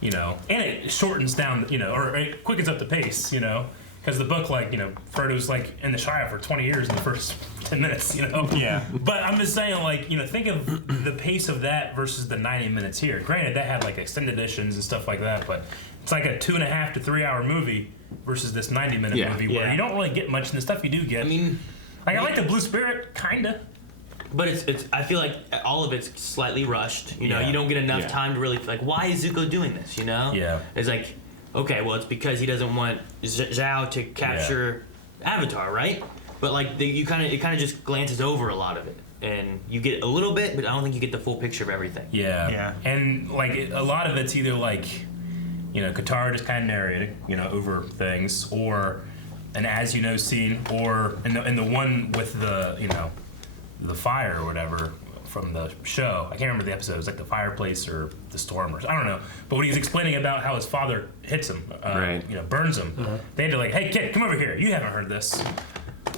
and it shortens down, or it quickens up the pace, because the book, like, Frodo's, like, in the Shire for 20 years in the first 10 minutes, But I'm just saying, like, think of the pace of that versus the 90 minutes here. Granted, that had, like, extended editions and stuff like that, but it's like a 2.5 to 3 hour movie versus this 90-minute movie where you don't really get much, and the stuff you do get. I like the Blue Spirit, kinda. But it's. I feel like all of it's slightly rushed. You don't get enough time to really like. Why is Zuko doing this? Yeah. It's like, okay, well, it's because he doesn't want Zhao to capture Avatar, right? But like, it kind of just glances over a lot of it, and you get a little bit, but I don't think you get the full picture of everything. Yeah. And like, a lot of it's either like, Katara just kind of narrating, over things, or an as scene, or in the one with the the fire or whatever from the show. I can't remember the episode. It was like the fireplace or the storm, or I don't know. But when he's explaining about how his father hits him, burns him, they had to like, hey kid, come over here. You haven't heard this.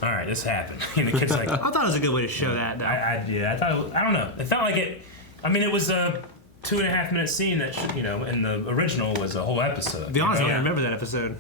All right, this happened. And the kid's like, I thought it was a good way to show that. Though. I thought it was, I don't know. It felt like it. It was a 2.5-minute scene that in the original was a whole episode. To be honest, I don't remember that episode.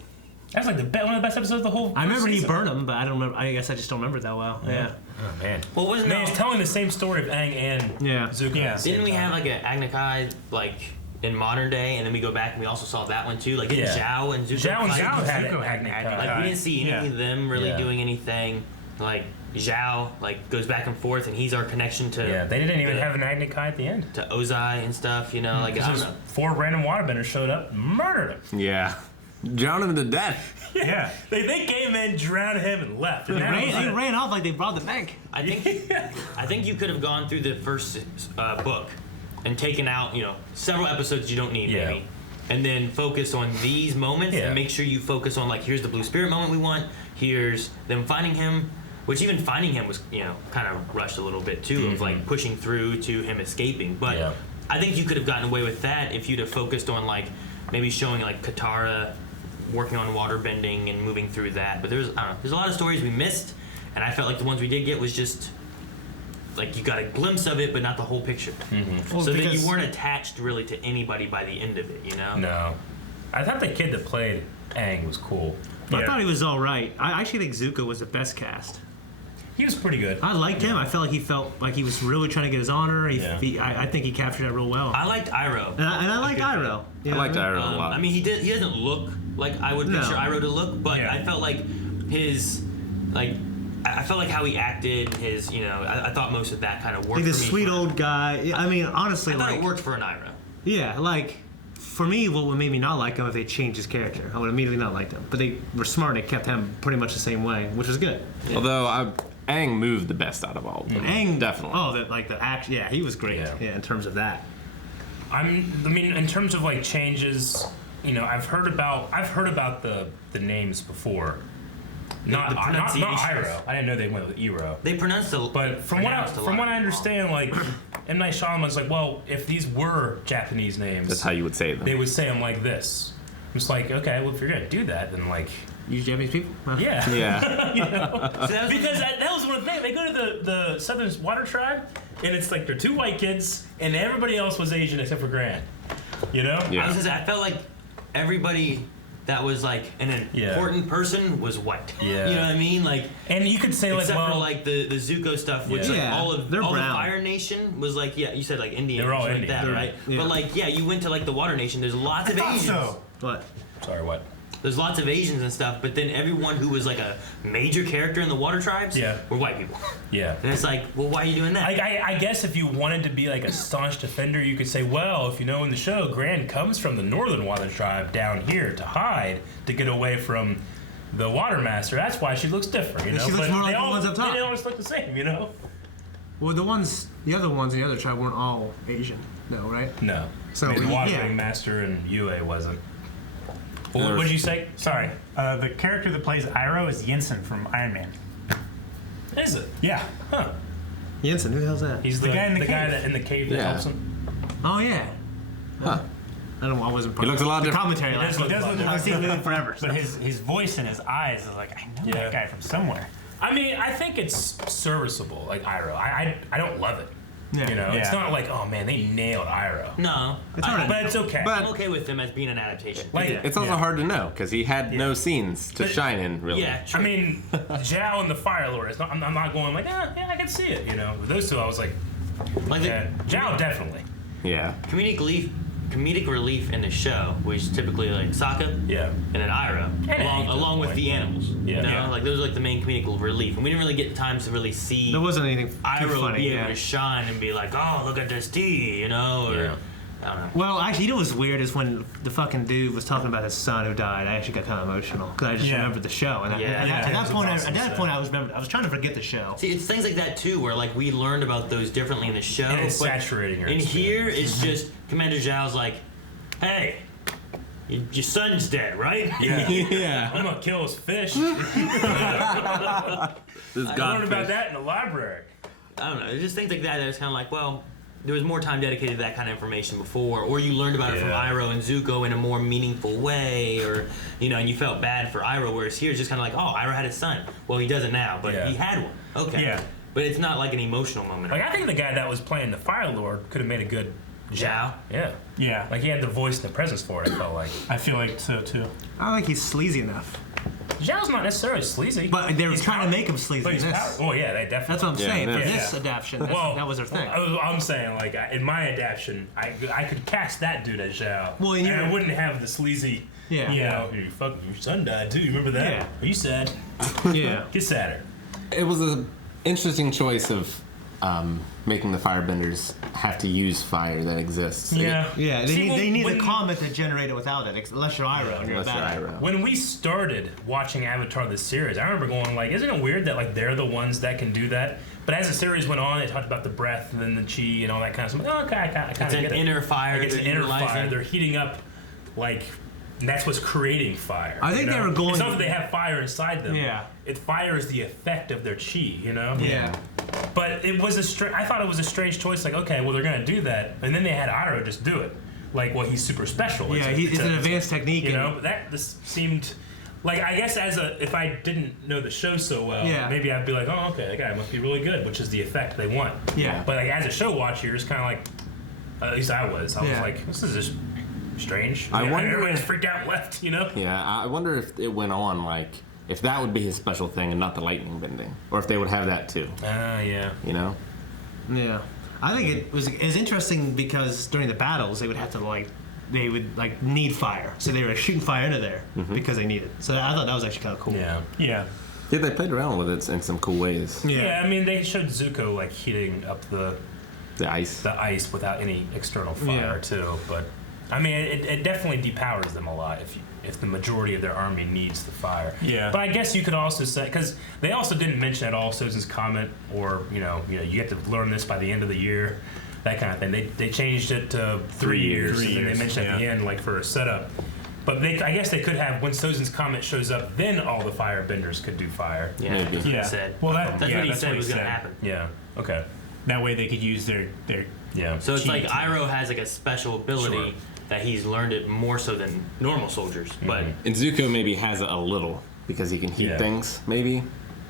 That's like one of the best episodes of the whole. I remember season. he burned him, but I don't remember. I guess I just don't remember it that well. Yeah. Oh man. Well, wasn't he's telling the same story of Aang and Zuko. Yeah. Didn't we have like an Agni Kai like in modern day, and then we go back and we also saw that one too? Like didn't Zhao and Zuko? Zhao had Agni Kai. Like we didn't see any of them really doing anything. Like Zhao like goes back and forth, and he's our connection to. Yeah, they didn't even have an Agni Kai at the end. To Ozai and stuff, like I don't know. 4 random waterbenders showed up, murdered him. Yeah. Drowned him to death. Yeah. They came in, drowned him, and left. And he ran off like they robbed the bank. I think you could have gone through the first book and taken out, several episodes you don't need, maybe. And then focus on these moments and make sure you focus on, like, here's the Blue Spirit moment we want, here's them finding him, which even finding him was, kind of rushed a little bit, too, of, like, pushing through to him escaping. But I think you could have gotten away with that if you'd have focused on, like, maybe showing, like, Katara working on water bending and moving through that. But there's a lot of stories we missed, and I felt like the ones we did get was just like you got a glimpse of it, but not the whole picture. Well, so that you weren't attached really to anybody by the end of it, No. I thought the kid that played Aang was cool. I thought he was all right. I actually think Zuko was the best cast. He was pretty good. I liked him. I felt like he was really trying to get his honor. I think he captured that real well. I liked Iroh. And I liked Iroh. I liked Iroh a lot. He doesn't look like I would picture Iroh to look, but I felt like I felt like how he acted, his, I thought most of that kind of worked. Like the sweet old guy. Honestly, I thought it worked for an Iroh. Yeah, for me, what would make me not like him if they changed his character? I would immediately not like him. But they were smart and kept him pretty much the same way, which was good. Yeah. Although Aang moved the best out of all of them. Aang definitely. Oh, the action. Yeah, he was great. Yeah, in terms of that. In terms of like changes, I've heard about the names before. Not Iroh. I didn't know they went with Iroh. They pronounced it. But from what I understand, like M. Night Shyamalan's like, well, if these were Japanese names, that's how you would say them. They would say them like this. It's like, okay, well, if you're gonna do that, then like, Use Japanese people? Huh. Yeah. Yeah. You know? Because that was one thing. They go to the Southern Water Tribe, and it's like they're 2 white kids, and everybody else was Asian except for Grant. You know? I was gonna say, I felt like everybody that was like an important person was white. Yeah. You know what I mean? Like, and you could say like, except for like the Zuko stuff, which like all the Fire Nation was like, you said like Indian. They're all like Indian. that, right? Yeah. But like, you went to like the Water Nation. There's lots of Asians. What? Sorry, what? There's lots of Asians and stuff, but then everyone who was like a major character in the Water Tribes were white people. Yeah. And it's like, well, why are you doing that? I guess if you wanted to be like a staunch defender, you could say, well, if you know in the show, Gran comes from the Northern Water Tribe down here to hide, to get away from the Water Master. That's why she looks different, you know? She looks more like the ones up top. They always look the same, you know? Well, the other ones in the other tribe weren't all Asian, no, right? No. So the Watering Master and Yue wasn't. What did you say? Sorry. The character that plays Iroh is Yinsen from Iron Man. Is it? Yeah. Huh. Yinsen, who the hell's that? He's the guy in the cave. In the cave that helps him. Oh yeah. Huh. I don't know. I wasn't. He looks a lot the different. commentary. He does look I've seen him forever. But his voice and his eyes is like, I know that guy from somewhere. I mean, I think it's serviceable, like Iroh. I don't love it. Yeah. You know, it's not like, oh man, they nailed Iroh. No, but it's okay. I'm okay with him as being an adaptation. Like, It's also hard to know because he had no scenes to shine in, really. Yeah, I mean, Zhao and the Fire Lord. It's not, I'm not going like, yeah, I can see it. You know, with those two, I was like Zhao definitely. Yeah. Comedic relief in the show, which is typically like Sokka, and then Iroh, along with the animals. You know? Like those are like the main comedic relief, and we didn't really get time to really see. There wasn't anything too Iroh funny, be able to shine and be like, oh, look at this tea, you know, or I don't know. Well, actually, you know what's weird is when the fucking dude was talking about his son who died. I actually got kind of emotional because I just remembered the show, and at that point, I was trying to forget the show. See, it's things like that too, where like we learned about those differently in the show. And it's but saturating your in here, experience. it's just Commander Zhao's like, hey, your son's dead, right? Yeah. I'm gonna kill his fish. I learned about that in the library. I don't know. It's just things like that. That was kind of like, well, there was more time dedicated to that kind of information before, or you learned about it from Iroh and Zuko in a more meaningful way, or and you felt bad for Iroh. Whereas here, it's just kind of like, oh, Iroh had his son. Well, he doesn't now, but he had one. Okay. Yeah. But it's not like an emotional moment. Like I think the guy that was playing the Fire Lord could have made a good Zhao. Yeah. Yeah. Like he had the voice and the presence for it. I felt like. I feel like so too. I don't think he's sleazy enough. Zhao's not necessarily sleazy. But they were trying to make him sleazy. But he's powerful. Oh yeah, they definitely. That's what I'm saying. For this adaptation, that was their thing. I'm saying like in my adaptation, I could cast that dude as Zhao. Well, and I wouldn't have the sleazy. Yeah. You know, your son died too. You remember that? Yeah. Are you sad? Yeah. Get sadder. It was an interesting choice of making the firebenders have to use fire that exists. Yeah. They need a comet to generate it without it, unless you're Iroh. And you're Unless bad you're Iroh. When we started watching Avatar the series, I remember going like, isn't it weird that like they're the ones that can do that? But as the series went on, they talked about the breath and then the chi and all that kind of stuff. Oh, okay, I kind of get it. It's an inner fire. Like, it's an they're inner fire. utilizing. They're heating up, like, and that's what's creating fire. I think you they know? were going- It's not that they have fire inside them. Yeah. Fire is the effect of their chi, you know? Yeah. But it was I thought it was a strange choice. Like, okay, well they're gonna do that, and then they had Iroh just do it. Like, well, he's super special. Yeah, it's an advanced technique. You know, but this seemed like, I guess if I didn't know the show so well, maybe I'd be like, oh, okay, that guy must be really good, which is the effect they want. Yeah. But like as a show watcher, you're just kind of like, at least I was like, this is just strange. I wonder everybody if- just freaked out and left. You know? Yeah, I wonder if it went on, like, if that would be his special thing and not the lightning bending. Or if they would have that too. Yeah. You know? Yeah. I think it was interesting because during the battles, they would need fire. So they were shooting fire into there because they needed it. So I thought that was actually kind of cool. Yeah. Yeah. Yeah, they played around with it in some cool ways. Yeah, I mean, they showed Zuko like heating up the ice without any external fire too. But I mean, it definitely depowers them a lot if the majority of their army needs the fire. Yeah. But I guess you could also say, because they also didn't mention at all Sozin's Comet, or you have to learn this by the end of the year, that kind of thing. They changed it to 3 years, and then they mentioned at the end like for a setup. But I guess they could have, when Sozin's Comet shows up, then all the firebenders could do fire. Yeah, that's what he said. Well, that's what he said was going to happen. Yeah. Okay. That way they could use their So it's like cheat. Iroh has like a special ability that he's learned it more so than normal soldiers. But And Zuko maybe has it a little. because he can heat things, maybe.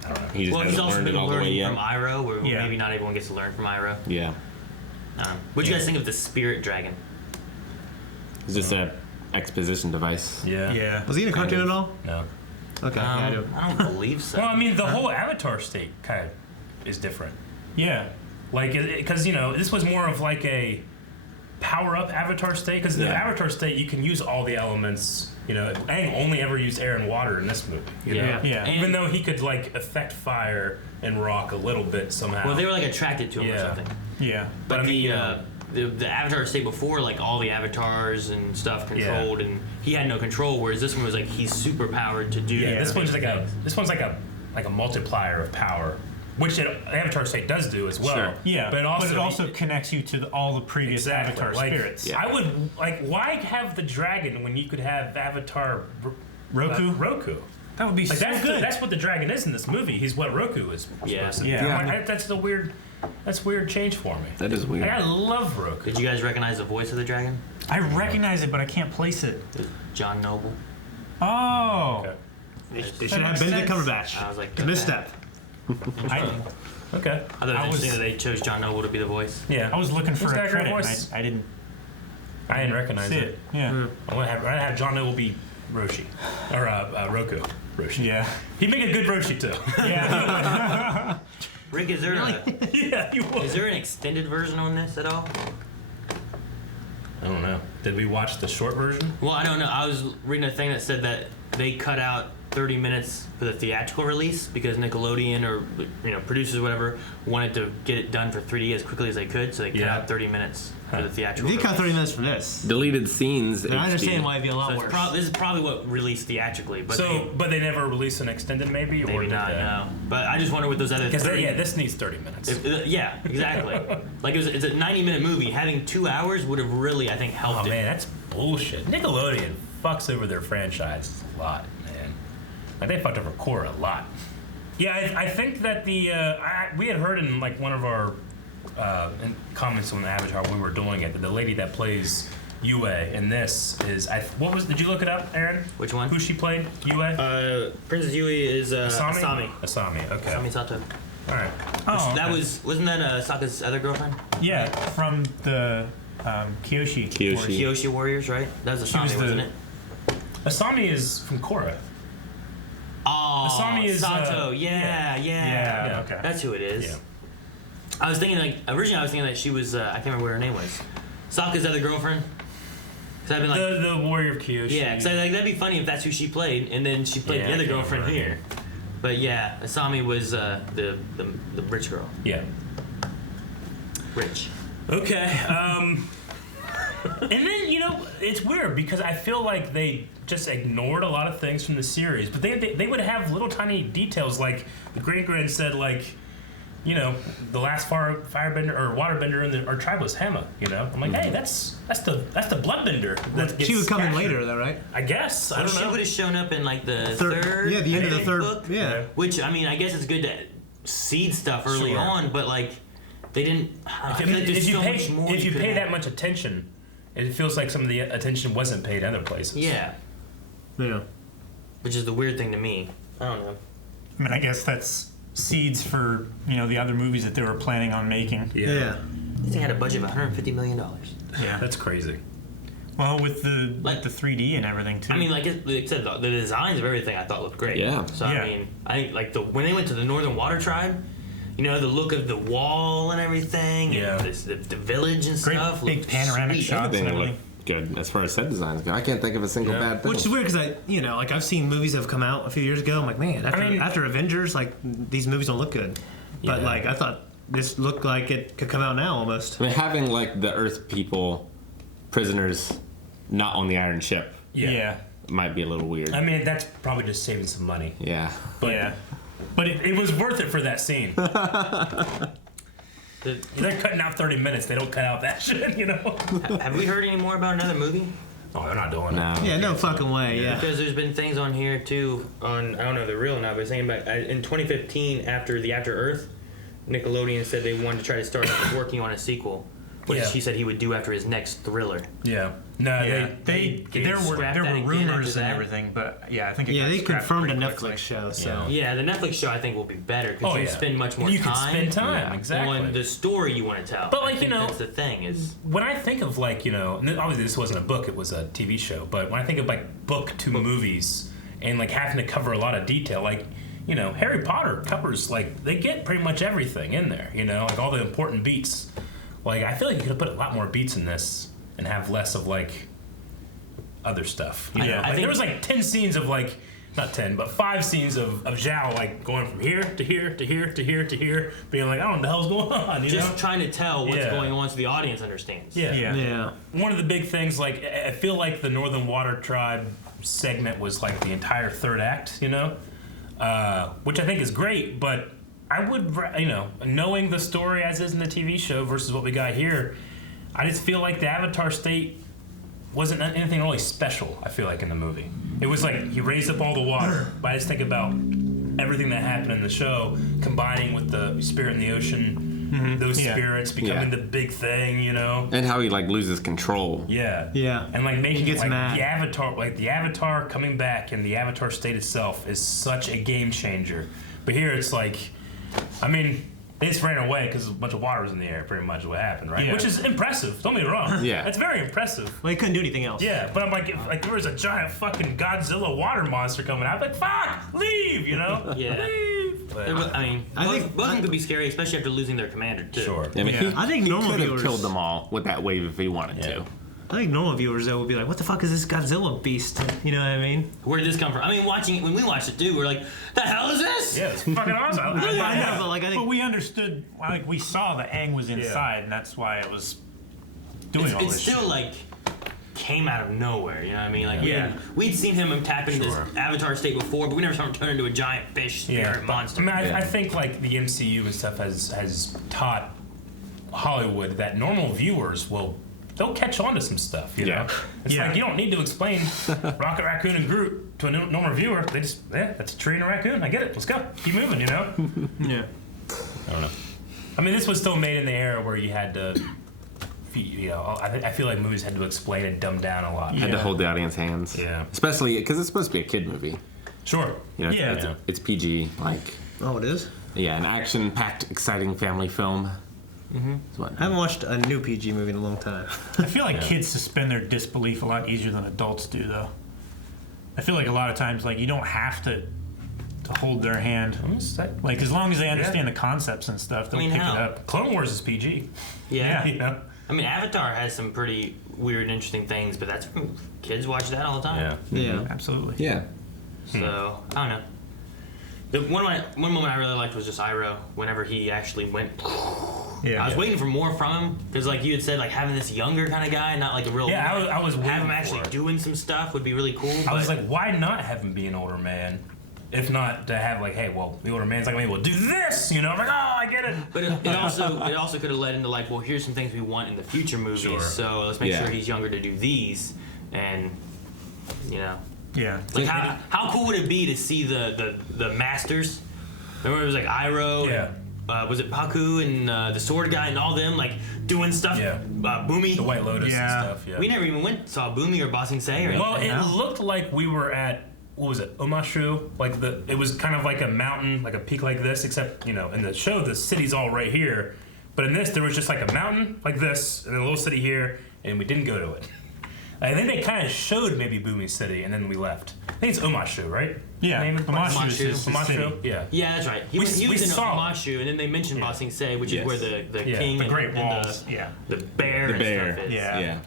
I don't know. He just Well, he's hasn't also learned been it all the way learning yet. from Iroh, where maybe not everyone gets to learn from Iroh. Yeah. What'd you guys think of the spirit dragon? It's just an exposition device. Yeah. Was he in a cartoon at all? No. Okay. I don't believe so. Well, I mean, the whole Avatar state kind of is different. Yeah. Like, because, you know, this was more of like a power-up Avatar state. Because the Avatar state, you can use all the elements. You know, Aang only ever used air and water in this movie. You know? Yeah. Even though he could, like, affect fire and rock a little bit somehow. Well, they were like attracted to him or something. Yeah. But I mean, the Avatar state before, like all the avatars and stuff controlled, and he had no control. Whereas this one was like he's super powered to do. Yeah, this one's like a multiplier of power, which the Avatar state does do as well. Sure. Yeah, but it also connects you to all the previous Avatar spirits. I would why have the dragon when you could have Avatar Roku? Roku. That would be like, so good. That's what the dragon is in this movie. He's what Roku is. Supposed to be. That's a weird change for me. That is weird. I love Roku. Did you guys recognize the voice of the dragon? I recognize it, but I can't place it. John Noble. Oh. Okay. They should have Benedict Cumberbatch. I was like, misstep. Okay. I thought it was interesting that they chose John Noble to be the voice. Yeah. I was looking for He's got a a great credit. voice. I didn't recognize see it. Yeah. I want to have John Noble be Roshi or Roku. Roshi. Yeah. He'd make a good Roshi too. Yeah. Rick, is there is there an extended version on this at all? I don't know. Did we watch the short version? Well, I don't know. I was reading a thing that said that they cut out 30 minutes for the theatrical release because Nickelodeon or producers or whatever wanted to get it done for 3D as quickly as they could, so they cut out 30 minutes for the theatrical. They release. cut 30 minutes from this. Deleted scenes. But I understand why it'd be a lot So worse. this is probably what released theatrically, but But they never released an extended, maybe or maybe did not. they? No, but I just wonder what those other. Because 30 this needs 30 minutes. Yeah, exactly. Like it's a 90-minute movie. Having 2 hours would have really, I think, helped. Oh man, that's bullshit. Nickelodeon fucks over their franchise a lot, man. Like they fucked over Kuro a lot. Yeah, I think that we had heard in like one of our comments on the Avatar when we were doing it that the lady that plays Yue in this is did you look it up, Aaron? Which one? Who she played? Yue? Princess Yue is Asami. Asami. Okay. Asami Sato. All right. Oh, That okay. wasn't that Sokka's other girlfriend? Yeah, from the Kyoshi. Kyoshi Warriors, right? That was She was Asami, wasn't it? Asami is from Korra. Oh, Asami is Sato. Yeah. Okay. That's who it is. Yeah. I was thinking originally I was thinking that she was I can't remember what her name was. Sokka's other girlfriend. Cause I've been like the Warrior of Kyoshi. yeah, because that'd be funny if that's who she played, and then she played the other girlfriend here. But yeah, Asami was the rich girl. Yeah. Rich. Okay. And then it's weird because I feel like they just ignored a lot of things from the series, but they would have little tiny details like the Great Grand said the last firebender or waterbender in our tribe was Hema. I'm like, hey, that's the bloodbender. She was coming later, though, right? I guess. I don't She know. would have shown up in like the Third- third. yeah, the end of the third- book, yeah. Which I mean, I guess it's good to seed stuff early Sure. on, but like they didn't. I feel like there's so much more. If you could pay add. that much attention, it feels like some of the attention wasn't paid other places. Yeah. Yeah. Which is the weird thing to me. I don't know. I mean, I guess that's seeds for the other movies that they were planning on making. Yeah. This thing had a budget of $150 million. Yeah. That's crazy. Well, with the 3D and everything too. I mean, like it said, the designs of everything I thought looked great. Yeah. So Yeah. I mean, I think like when they went to the Northern Water Tribe, the look of the wall and everything, Yeah. and the village and Great stuff. big looked panoramic sweet. shots and Everything everything. looked good as far as set designs go. I can't think of a single bad thing. Which is weird because I've seen movies that have come out a few years ago. I'm like, man, after Avengers, like these movies don't look good. But Yeah. like I thought this looked like it could come out now almost. I mean, having like the Earth people prisoners not on the Iron Ship Yeah. might be a little weird. I mean, that's probably just saving some money. Yeah. But, Yeah. But it was worth it for that scene. They're cutting out 30 minutes. They don't cut out that shit, Have we heard any more about another movie? Oh, they're not doing No. it. Yeah, no fucking way. Yeah. Because there's been things on here too. I don't know if they're real or not, but saying about in 2015 after Earth, Nickelodeon said they wanted to try to start working on a sequel, which Yeah. he said he would do after his next thriller. Yeah. No, there were rumors and everything, but yeah, I think it got they scrapped confirmed a pretty Netflix quickly. show. So Yeah, the Netflix show I think will be better because you spend much more you time. can spend time, exactly. On the story you want to tell. But like I think you know, that's the thing is when I think of like obviously this wasn't a book; it was a TV show. But when I think of like book to movies and like having to cover a lot of detail, like Harry Potter covers like they get pretty much everything in there. Like all the important beats. Like I feel like you could have put a lot more beats in this and have less of like other stuff. I think there was like 10 scenes of like, not 10, but 5 scenes of Zhao like going from here to here to here to here to here, being like, I don't know what the hell's going on. Just trying to tell what's going on so the audience understands. Yeah. One of the big things, like I feel like the Northern Water Tribe segment was like the entire third act, which I think is great, but I would, knowing the story as is in the TV show versus what we got here, I just feel like the Avatar state wasn't anything really special, I feel like, in the movie. It was like he raised up all the water, but I just think about everything that happened in the show combining with the spirit in the ocean, those spirits becoming the big thing, And how he like loses control. Yeah. And like making it like the Avatar coming back and the Avatar state itself is such a game changer. But here it's like, I mean, they just ran away because a bunch of water was in the air, pretty much what happened, right? Yeah. Which is impressive. Don't get me wrong. That's very impressive. Well, he couldn't do anything else. Yeah, but I'm like, if there was a giant fucking Godzilla water monster coming out, I'd be like, fuck, leave, Yeah. leave. But, I think both of them could be scary, especially after losing their commander too. Sure. I mean, I think he normal could have viewers killed them all with that wave if he wanted to. I think normal viewers though would be like, "What the fuck is this Godzilla beast?" You know what I mean? Where did this come from? I mean, when we watched it too, we're like, "The hell is this?" Yeah, it's fucking awesome. I know, but like I think But we understood, like we saw the Aang was inside, and that's why it was doing all this. It's still shit. like came out of nowhere. You know what I mean? Like we'd seen him tap into this Avatar state before, but we never saw him turn into a giant fish spirit monster. I mean, I think like the MCU and stuff has taught Hollywood that normal viewers they'll catch on to some stuff, you know? It's like you don't need to explain Rocket Raccoon and Groot to a normal viewer. They just, that's a tree and a raccoon. I get it. Let's go. Keep moving, you know? Yeah. I don't know. I mean, this was still made in the era where you had to, I feel like movies had to explain and dumb down a lot. Had to hold the audience hands. Yeah. Especially because it's supposed to be a kid movie. Sure. It's PG, like. Oh, it is? Yeah, an action-packed, exciting family film. I haven't watched a new PG movie in a long time. I feel like kids suspend their disbelief a lot easier than adults do, though. I feel like a lot of times, like you don't have to hold their hand. Like as long as they understand the concepts and stuff, they'll pick it up. Clone Wars is PG. Yeah. You know? I mean, Avatar has some pretty weird and interesting things, but that's kids watch that all the time. Yeah. Absolutely. Yeah. So I don't know. One moment I really liked was just Iroh. Whenever he actually went, I was waiting for more from him because, like you had said, like having this younger kind of guy, not like a real. Yeah, I was have him waiting actually for it. doing some stuff would be really cool. I was like, why not have him be an older man? If not to have like, hey, well, the older man's like, maybe we'll do this, you know? I'm like, oh, I get it. But it also could have led into like, well, here's some things we want in the future movies, so let's make sure he's younger to do these, and you know. Yeah. Like how cool would it be to see the masters? Remember it was like Iroh. Yeah. Was it Baku and the sword guy and all them like doing stuff? Yeah. Boomy. The White Lotus and stuff. Yeah. We never even saw Boomy or Ba Sing Se or anything. Well, it looked like we were at, what was it, Omashu? Like it was kind of like a mountain, like a peak like this, except in the show the city's all right here, but in this there was just like a mountain like this and a little city here, and we didn't go to it. I think they kind of showed maybe Boomy City, and then we left. I think it's Omashu, right? Yeah, Omashu is the city. Omashu. Yeah. Yeah, that's right. He was in Omashu, and then they mentioned Ba Sing Se, which is where the king the Great and Walls, the bear and stuff is. Yeah.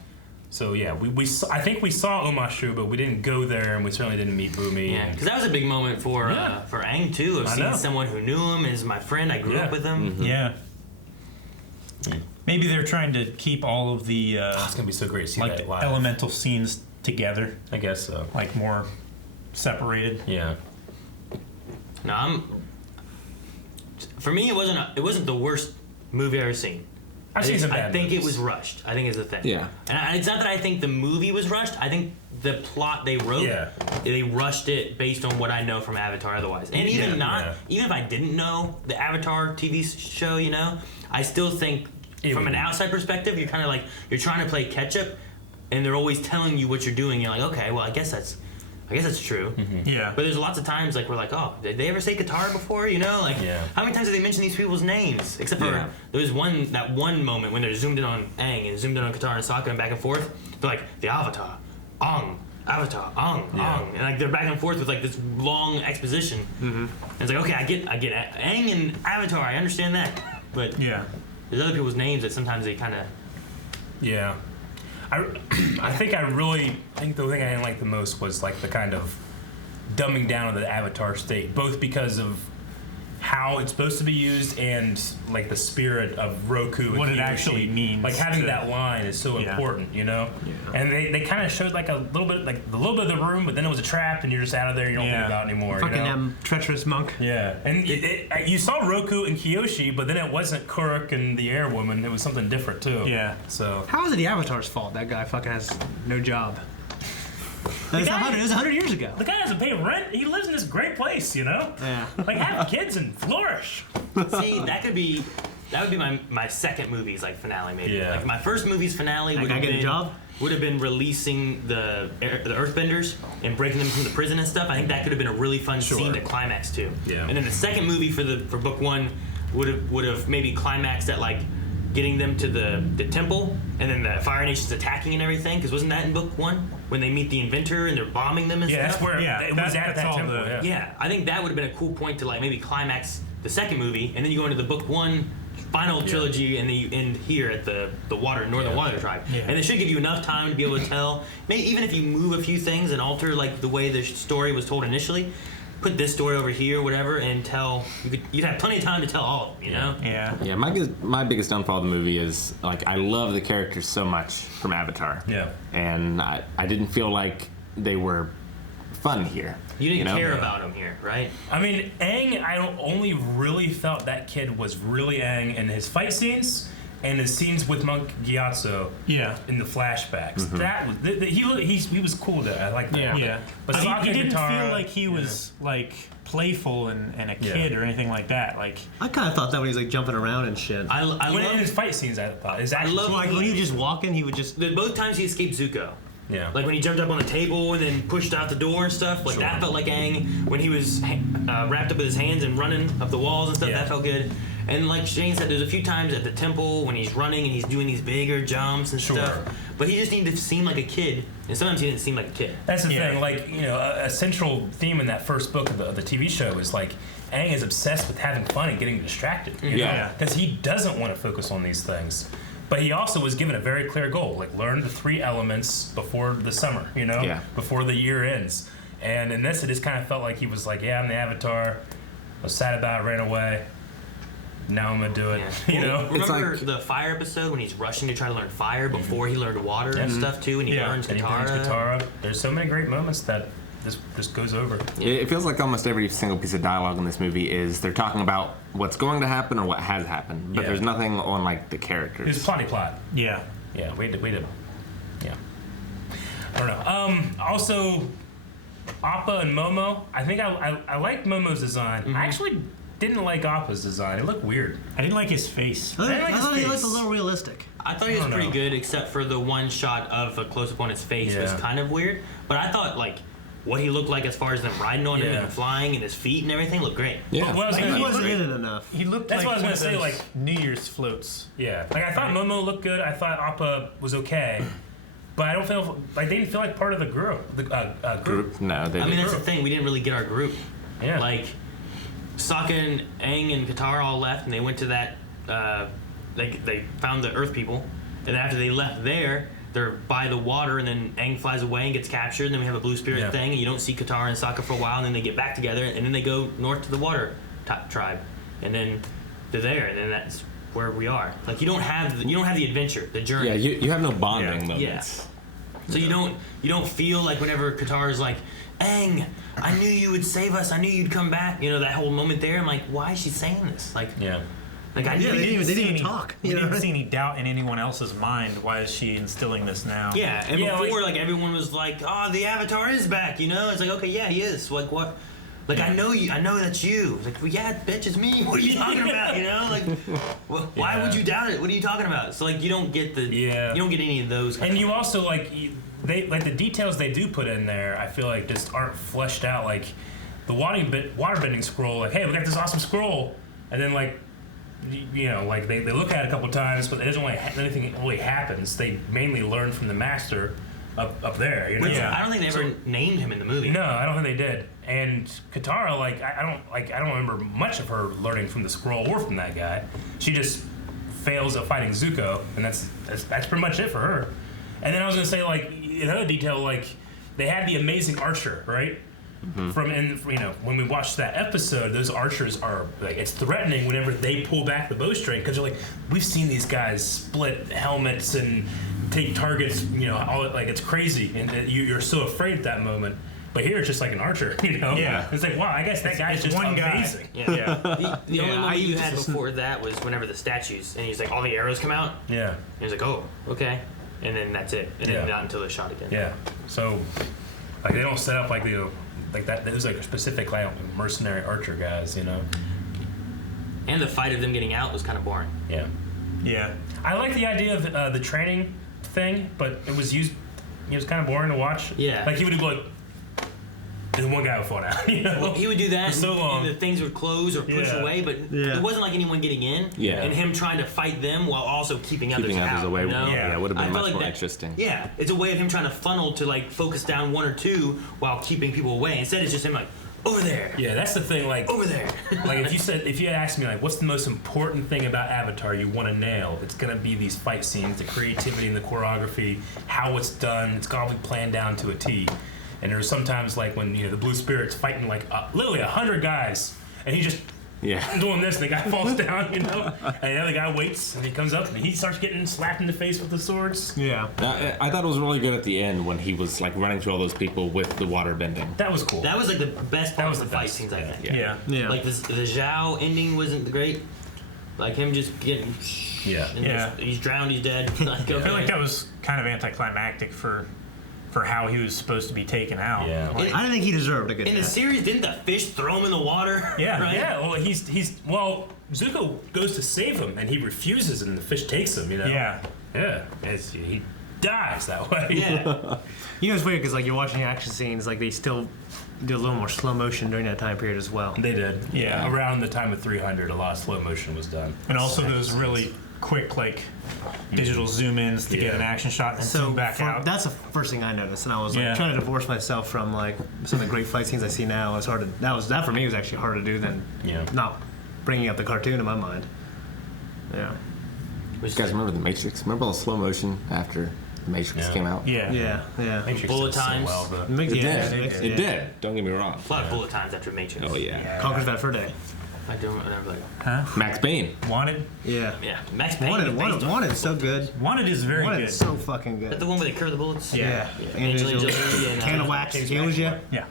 So we saw, I think we saw Omashu, but we didn't go there, and we certainly didn't meet Boomy. Yeah, because that was a big moment for Aang too, of seeing someone who knew him as my friend. I grew up with him. Mm-hmm. Yeah. Maybe they're trying to keep all of the it's gonna be so great to see like that the live. elemental scenes together. I guess so. Like more separated. Yeah. No, for me, it wasn't the worst movie I've ever seen. I've seen some bad I think movies. it was rushed. I think is the thing. Yeah. And it's not that I think the movie was rushed. I think the plot they wrote, they rushed it based on what I know from Avatar otherwise. And even even if I didn't know the Avatar TV show, I still think from an outside perspective, you're kind of like, you're trying to play catch up. and they're always telling you what you're doing. You're like, okay, well, I guess that's true. Yeah. But there's lots of times like we're like, oh, did they ever say Katara before? You know, like how many times did they mention these people's names? Except for there was that one moment when they're zoomed in on Aang and zoomed in on Katara and Sokka and back and forth. They're like the Avatar, Avatar, Ong, and like they're back and forth with like this long exposition. And it's like, okay, I get Aang and Avatar, I understand that, but there's other people's names that sometimes they kind of I think the thing I didn't like the most was like the kind of dumbing down of the Avatar state, both because of how it's supposed to be used and like the spirit of Roku. What and it actually means. Like having that line is so important, you know? Yeah. And they kind of showed like a little bit of the room, but then it was a trap and you're just out of there and you don't think about it anymore. Fucking treacherous monk. Yeah. And you saw Roku and Kyoshi, but then it wasn't Kuruk and the Air Woman. It was something different too. Yeah. So how is it the Avatar's fault? That guy fucking has no job. It was 100 years ago. The guy doesn't pay rent. He lives in this great place, you know? Yeah. Like, have kids and flourish. See, that would be my second movie's like finale, maybe. Yeah. Like my first movie's finale would have been releasing the Earthbenders and breaking them from the prison and stuff. I think that could have been a really fun scene to climax to. Yeah. And then the second movie for book one would have maybe climaxed at like getting them to the temple and then the Fire Nation's attacking and everything, because wasn't that in book one when they meet the inventor and they're bombing them and stuff? That's where it was at that temple. Yeah, I think that would have been a cool point to like maybe climax the second movie, and then you go into the book one final trilogy and then you end here at the Northern Water Tribe. Yeah. And it should give you enough time to be able to tell, maybe even if you move a few things and alter like the way the story was told initially, put this story over here, whatever, and you'd have plenty of time to tell all of them, you know? Yeah, my biggest downfall of the movie is, like, I love the characters so much from Avatar. Yeah. And I didn't feel like they were fun here. You didn't care about them here, right? I mean, Aang, I only really felt that kid was really Aang in his fight scenes and his scenes with Monk Gyatso in the flashbacks. That was he was cool there. I like that. Yeah. But he didn't feel like he was like playful and a kid or anything like that. Like I kind of thought that when he was like jumping around and shit. I love in his fight scenes. I thought like when he was just walking, he would just both times he escaped Zuko. Yeah. Like when he jumped up on the table and then pushed out the door and stuff. Like that felt like Aang. When he was wrapped up with his hands and running up the walls and stuff, that felt good. And like Shane said, there's a few times at the temple when he's running and he's doing these bigger jumps and stuff. But he just needed to seem like a kid, and sometimes he didn't seem like a kid. That's the thing. Like, you know, a central theme in that first book of the TV show is like Aang is obsessed with having fun and getting distracted. You know? Because he doesn't want to focus on these things. But he also was given a very clear goal, like learn the 3 elements before the summer, you know, before the year ends. And in this, it just kind of felt like he was like, I'm the Avatar. I was sad about it, ran away. Now I'm gonna do it. You know, remember the fire episode when he's rushing to try to learn fire before he learned water and stuff too, and he learns Katara. There's so many great moments that this goes over. It feels like almost every single piece of dialogue in this movie is they're talking about what's going to happen or what has happened, but there's nothing on like the characters. It's plot. Yeah. We did. Yeah. I don't know. Also, Appa and Momo. I think I liked Momo's design. I actually didn't like Appa's design. It looked weird. I didn't like his face. I thought he looked a little realistic. I thought he was pretty good, except for the one shot of a close-up on his face was kind of weird. But I thought, like, what he looked like as far as them riding on him and flying and his feet and everything looked great. Yeah, he wasn't in it enough. He looked That's like what I was going to say, like New Year's floats. Yeah. Like, I thought Momo looked good. I thought Appa was okay. But I don't feel like they didn't feel like part of the group. Group? No, they didn't. I mean, that's the thing. We didn't really get our group. Yeah. Like, Sokka and Aang and Katara all left, and they went to that. They found the Earth people, and after they left there, they're by the water, and then Aang flies away and gets captured, and then we have a Blue Spirit thing, and you don't see Katara and Sokka for a while, and then they get back together, and then they go north to the Water Tribe, and then they're there, and then that's where we are. Like you don't have the adventure, the journey. Yeah, you have no bonding moments. Yeah. So you don't feel like whenever Katara's like, Aang, I knew you would save us. I knew you'd come back. You know, that whole moment there. I'm like, why is she saying this? Like, like I they didn't even talk. We didn't see any doubt in anyone else's mind. Why is she instilling this now? Yeah, and before, like everyone was like, oh, the Avatar is back. You know, it's like, okay, yeah, he is. Like, what? Like, I know that's you. It's like, well, yeah, bitch, it's me. What are you talking about? You know, like, why would you doubt it? What are you talking about? So like, you don't get you don't get any of those. And you also like they like the details they do put in there. I feel like just aren't fleshed out. Like the waterbending scroll. Like, hey, we got this awesome scroll, and then like. Like they look at it a couple times, but it doesn't really anything really happens. They mainly learn from the master up there. Which I don't think they ever named him in the movie. No, I don't think they did. And Katara, I don't remember much of her learning from the scroll or from that guy. She just fails at fighting Zuko, and that's pretty much it for her. And then I was gonna say like another detail, like they had the amazing archer, right? Mm-hmm. When we watched that episode, those archers are like, it's threatening whenever they pull back the bowstring, because they're like, we've seen these guys split helmets and take targets, it's crazy, and you're so afraid at that moment. But here it's just like an archer, Yeah. It's like, wow, I guess that guy's just one amazing. Guy. Yeah. The only movie you had before that was whenever the statues, and he's like, all the arrows come out. Yeah. And he's like, oh, okay, and then that's it, and then not until they're shot again. Yeah. So, like, they don't set up like like that. There's like a specific like mercenary archer guys, And the fight of them getting out was kind of boring. Yeah. Yeah. I like the idea of the training thing, but it was used. It was kind of boring to watch. Yeah. Like he would go like, and one guy would fall down. Well, he would do that, for so long. and the things would close or push away, but it wasn't like anyone getting in. Yeah. And him trying to fight them while also keeping others away. out. Yeah, it would have been much more that, interesting. Yeah, it's a way of him trying to funnel to like focus down one or two while keeping people away. Instead, it's just him like over there. Yeah, that's the thing. Like over there. Like if you had asked me like, what's the most important thing about Avatar you want to nail? It's gonna be these fight scenes, the creativity and the choreography, how it's done. It's gotta be planned down to a T. And there's sometimes like when the Blue Spirit's fighting like literally 100 guys, and he just doing this, and the guy falls down, and the other guy waits, and he comes up, and he starts getting slapped in the face with the swords. Yeah. I thought it was really good at the end when he was like running through all those people with the water bending. That was cool. That was like the best part of the fight scenes, I think. Yeah. Like the Zhao ending wasn't great. Like him just getting he's drowned, he's dead. Like, I feel like that was kind of anticlimactic for how he was supposed to be taken out. Yeah. I didn't think he deserved a good In the series, didn't the fish throw him in the water? Yeah. Right? Yeah, well, Zuko goes to save him, and he refuses, and the fish takes him, Yeah. Yeah, he dies that way. Yeah. It's weird because like you're watching action scenes, like they still do a little more slow motion during that time period as well. They did. Yeah. Around the time of 300, a lot of slow motion was done. And also those really quick like digital zoom ins to get an action shot and zoom back out. That's the first thing I noticed, and I was like trying to divorce myself from like some of the great fight scenes I see now. It's hard to that for me was actually harder to do than not bringing up the cartoon in my mind. Yeah. You guys remember The Matrix? Remember all the slow motion after The Matrix came out? Yeah. Matrix Bullet did so times. well, but It did. Don't get me wrong. A lot of bullet times after Matrix. Oh yeah. Conquers that for a day. I don't remember. Max Payne. Wanted. Yeah. Yeah. Max Payne. Wanted is so good. Wanted is very Wanted good. is so fucking good. That's the one where they curve the bullets. Yeah. Angelina Jolie and Can of wax heals you. Yeah.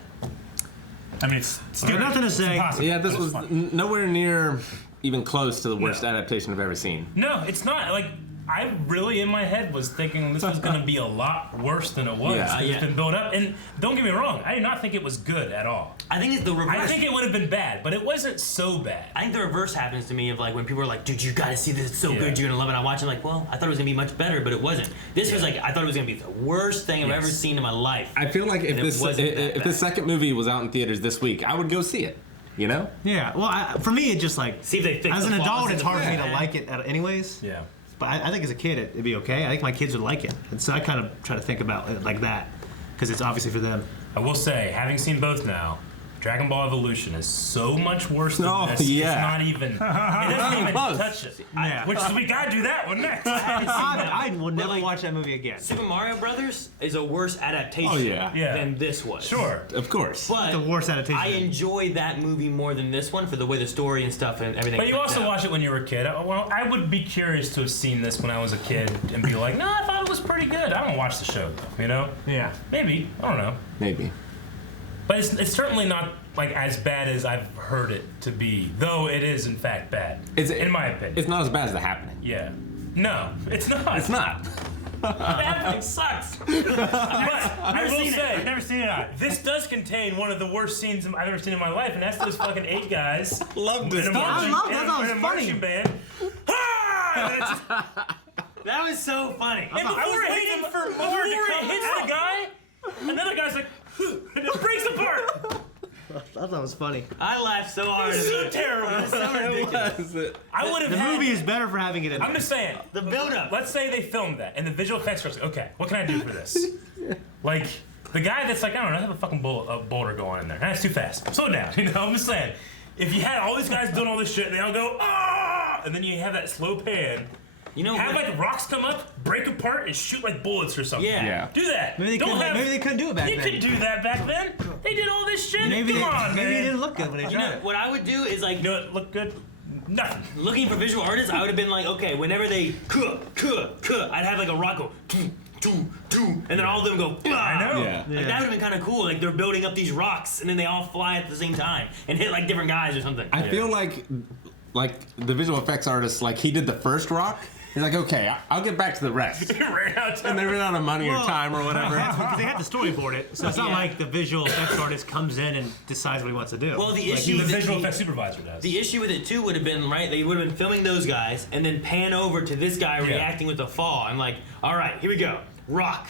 I mean, it's Got nothing to say. Yeah, this was nowhere near even close to the worst adaptation I've ever seen. No, it's not. Like, I really, in my head, was thinking this was going to be a lot worse than it was. It's been built up. And don't get me wrong, I did not think it was good at all. I think it's the reverse. I think it would have been bad, but it wasn't so bad. I think the reverse happens to me of like when people are like, dude, you gotta see this, it's so good, you're gonna love it. I watch it like, well, I thought it was gonna be much better, but it wasn't. This was like, I thought it was gonna be the worst thing I've ever seen in my life. I feel like if the second movie was out in theaters this week, I would go see it. Yeah. Well, for me, it just like see if they fix as an the flaws adult, in it's the hard for me to movie. like it anyways. Yeah. But I think as a kid, it'd be okay. I think my kids would like it, and so I kind of try to think about it like that because it's obviously for them. I will say, having seen both now, Dragon Ball Evolution is so much worse than this. Yeah. It's not even. It doesn't even touch it. Yeah. Which is, we gotta do that one next. I will never watch that movie again. Super Mario Brothers is a worse adaptation Yeah. than this was. Sure. Of course. But the worst adaptation. I enjoy that movie more than this one for the way the story and stuff and everything. But you also watched it when you were a kid. Well, I would be curious to have seen this when I was a kid and be like, no, I thought it was pretty good. I don't watch the show, though, Yeah. Maybe. I don't know. Maybe. But it's certainly not like as bad as I've heard it to be, though it is in fact bad. In my opinion. It's not as bad as The Happening. Yeah. No, it's not. It's not. That sucks. I've never seen it. This does contain one of the worst scenes I've ever seen in my life, and that's those fucking 8 guys. Loved it. In a marching band. That was so funny. And before it hits the guy, another guy's like, and it breaks apart. I thought that was funny. I laughed so hard. It's so terrible. It's so ridiculous. I would have. The movie is better for having it in. I'm just saying. The build-up. Let's say they filmed that, and the visual effects are like, okay, what can I do for this? Like the guy that's like, I don't know, I have a fucking boulder going in there. That's too fast. Slow down. You know, I'm just saying. If you had all these guys doing all this shit, and they all go ah, and then you have that slow pan. You know, have like rocks come up, break apart, and shoot like bullets or something. Yeah. Do that. Maybe they couldn't do it back then. You could do that back then. They did all this shit. Maybe Come on, maybe man. it didn't look good when they tried it. What I would do is like, Do it look good? Nothing. Looking for visual artists, I would have been like, okay, whenever they I'd have like a rock go, and then all of them go. I know. Yeah. Like, that would have been kind of cool. Like they're building up these rocks, and then they all fly at the same time and hit like different guys or something. I feel like the visual effects artist, like he did the first rock. He's like, okay, I'll get back to the rest. And they ran out of money or time or whatever. Because they had to storyboard it, so it's not like the visual effects artist comes in and decides what he wants to do. Well, the Like, issue The with visual effects supervisor does. The issue with it too would have been, right, they would have been filming those guys and then pan over to this guy reacting with a fall. I'm like, all right, here we go. Rock.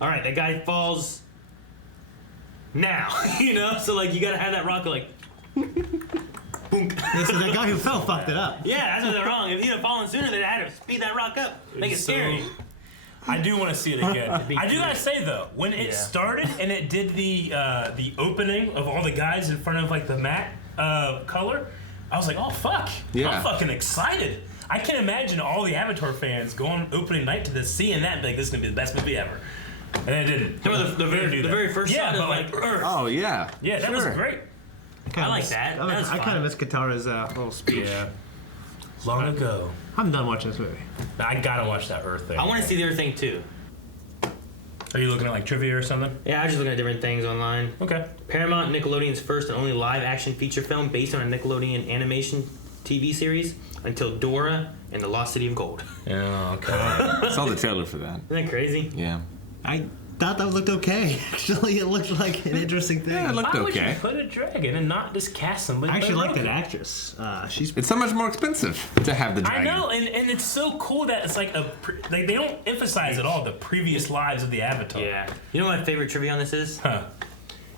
All right, that guy falls now, you know? So like you gotta have that rock go like boom. Yeah, so that guy who fell fucked it up. Yeah, that's what they're wrong. If he'd have fallen sooner, they'd have had to speed that rock up. Make it scary. I do want to see it again. I do gotta say though, when it started and it did the opening of all the guys in front of like the matte color, I was like, oh fuck, I'm fucking excited. I can imagine all the Avatar fans going opening night to this, seeing that, and be like, this is gonna be the best movie ever. And it didn't. Remember the very first shot of like Earth. Oh yeah. Yeah, that was great. I like that. I kind of miss Katara's little speech. Yeah. Long ago. I'm done watching this movie. I gotta watch that Earth thing. I want to see the other thing too. Are you looking at like trivia or something? Yeah, I was just looking at different things online. Okay. Paramount, Nickelodeon's first and only live-action feature film based on a Nickelodeon animation TV series until Dora and the Lost City of Gold. Yeah, okay. I saw the trailer for that. Isn't that crazy? Yeah. I thought that looked okay. Actually, it looked like an interesting thing. Yeah, it looked Why would okay. you put a dragon and not just cast somebody? I actually like that broken? actress. It's so much more expensive to have the dragon. I know, and it's so cool that it's like like they don't emphasize at all the previous lives of the Avatar. Yeah. You know what my favorite trivia on this is? Huh.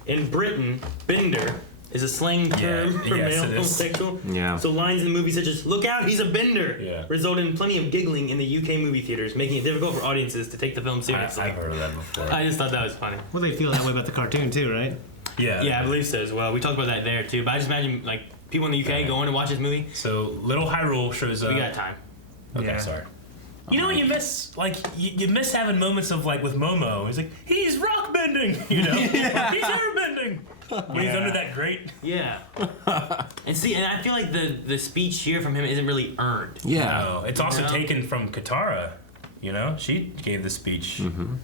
In Britain, bender is a slang term for yes, male it is. homosexual. Yeah. So lines in the movie such as "Look out, he's a bender" result in plenty of giggling in the UK movie theaters, making it difficult for audiences to take the film seriously. I've heard of that before. I just thought that was funny. Well, they feel that way about the cartoon too, right? Yeah. Yeah, I believe so as well. We talked about that there too, but I just imagine like people in the UK going to watch this movie. So Little Hyrule shows up. We got time. Okay, sorry. You know what you miss? Like you miss having moments of like with Momo. He's like he's rock bending, you know. He's air bending. When he's under that grate. Yeah. And see, and I feel like the speech here from him isn't really earned. Yeah. No, it's also taken from Katara. You know, she gave the speech. Mm-hmm.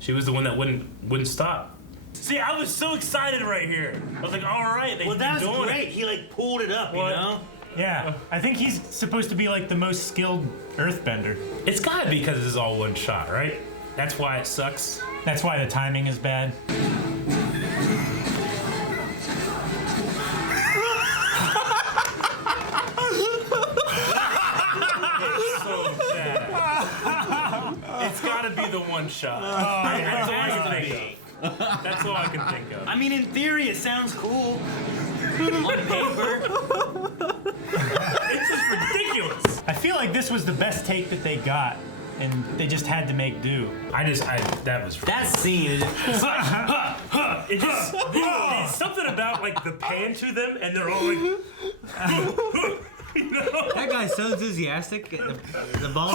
She was the one that wouldn't stop. See, I was so excited right here. I was like, all right, Well, that's doing great. it. He like pulled it up, you know. Yeah, I think he's supposed to be like the most skilled earthbender. It's gotta be because this is all one shot, right? That's why it sucks. That's why the timing is bad. It's gotta be the one shot. That's all I can think of. That's all I can think of. I mean, in theory, it sounds cool. On paper. It's just ridiculous. I feel like this was the best take that they got, and they just had to make do. That scene is it just there's something about like the pan to them and they're all like you know? That guy's so enthusiastic. The ball.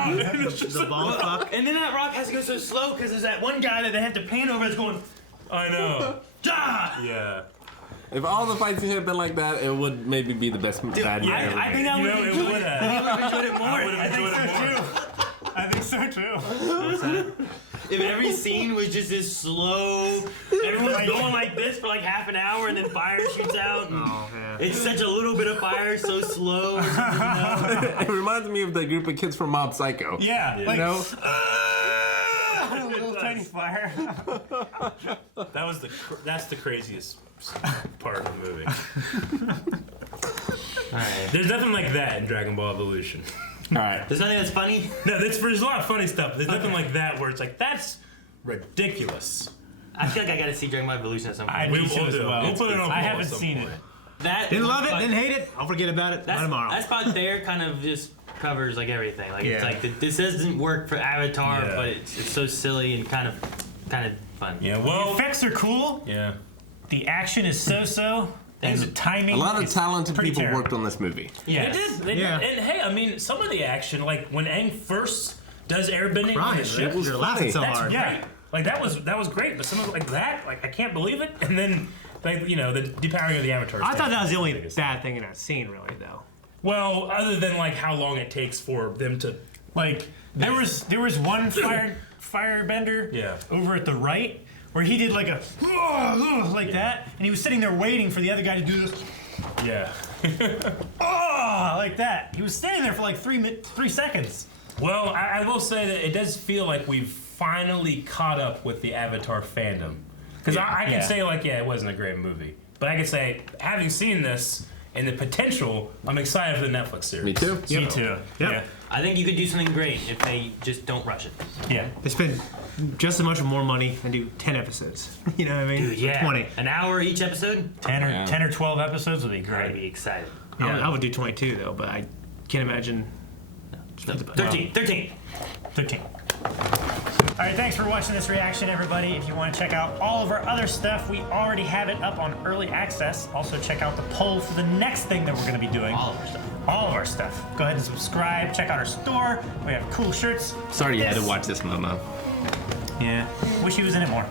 the ball fuck. And then that rock has to go so slow because there's that one guy that they have to pan over that's going. I know. Yeah. If all the fight scenes had been like that, it would maybe be the best bad movie ever. I think I would have enjoyed it. I would have enjoyed it more. I think so too. if every scene was just this slow, everyone's going like this for like half an hour and then fire shoots out. And it's such a little bit of fire, so slow. Or something, you know? It reminds me of the group of kids from Mob Psycho. Yeah, you like, know? A little tiny fire. That's the craziest part of the movie. There's nothing like that in Dragon Ball Evolution. Alright. There's nothing that's funny? No, there's a lot of funny stuff. There's nothing like that where it's like, that's ridiculous. I feel like I gotta see Dragon Ball Evolution at some point. I do too as well. We'll put it on I pause haven't at some seen point. it. Didn't love it, didn't hate it. I'll forget about it by tomorrow. That spot there kind of just covers like everything. Like it's like this doesn't work for Avatar, but it's so silly and kind of fun. Yeah, well, the effects are cool. Yeah. The action is so-so. And the timing. A lot of is talented pretty people terrible. worked on this movie. Yeah, they did. And hey, I mean, some of the action, like when Aang first does airbending on the ship, You're laughing so that's hard. great. Like that was great. But some of it, like that, like I can't believe it. And then, like, you know, the depowering of the avatars. I thought that was the only bad thing in that scene, really, though. Well, other than like how long it takes for them to, like, there was one firebender over at the right where he did like a like that, and he was sitting there waiting for the other guy to do this. Yeah. Like that. He was standing there for like 3 seconds. Well, I will say that it does feel like we've finally caught up with the Avatar fandom. Because I can say, like, yeah, it wasn't a great movie. But I can say, having seen this and the potential, I'm excited for the Netflix series. Me too. Me too. Yeah. I think you could do something great if they just don't rush it. Yeah. They spend just as much or more money and do 10 episodes. You know what I mean? Dude, yeah. 20. An hour each episode? 10 or 12 episodes would be great. I'd be excited. I would do 22, though, but I can't imagine. 13. All right, thanks for watching this reaction, everybody. If you want to check out all of our other stuff, we already have it up on early access. Also, check out the poll for the next thing that we're going to be doing. All of our stuff. All of our stuff. Go ahead and subscribe. Check out our store. We have cool shirts. Sorry you had to watch this, Mama. Yeah. Wish he was in it more.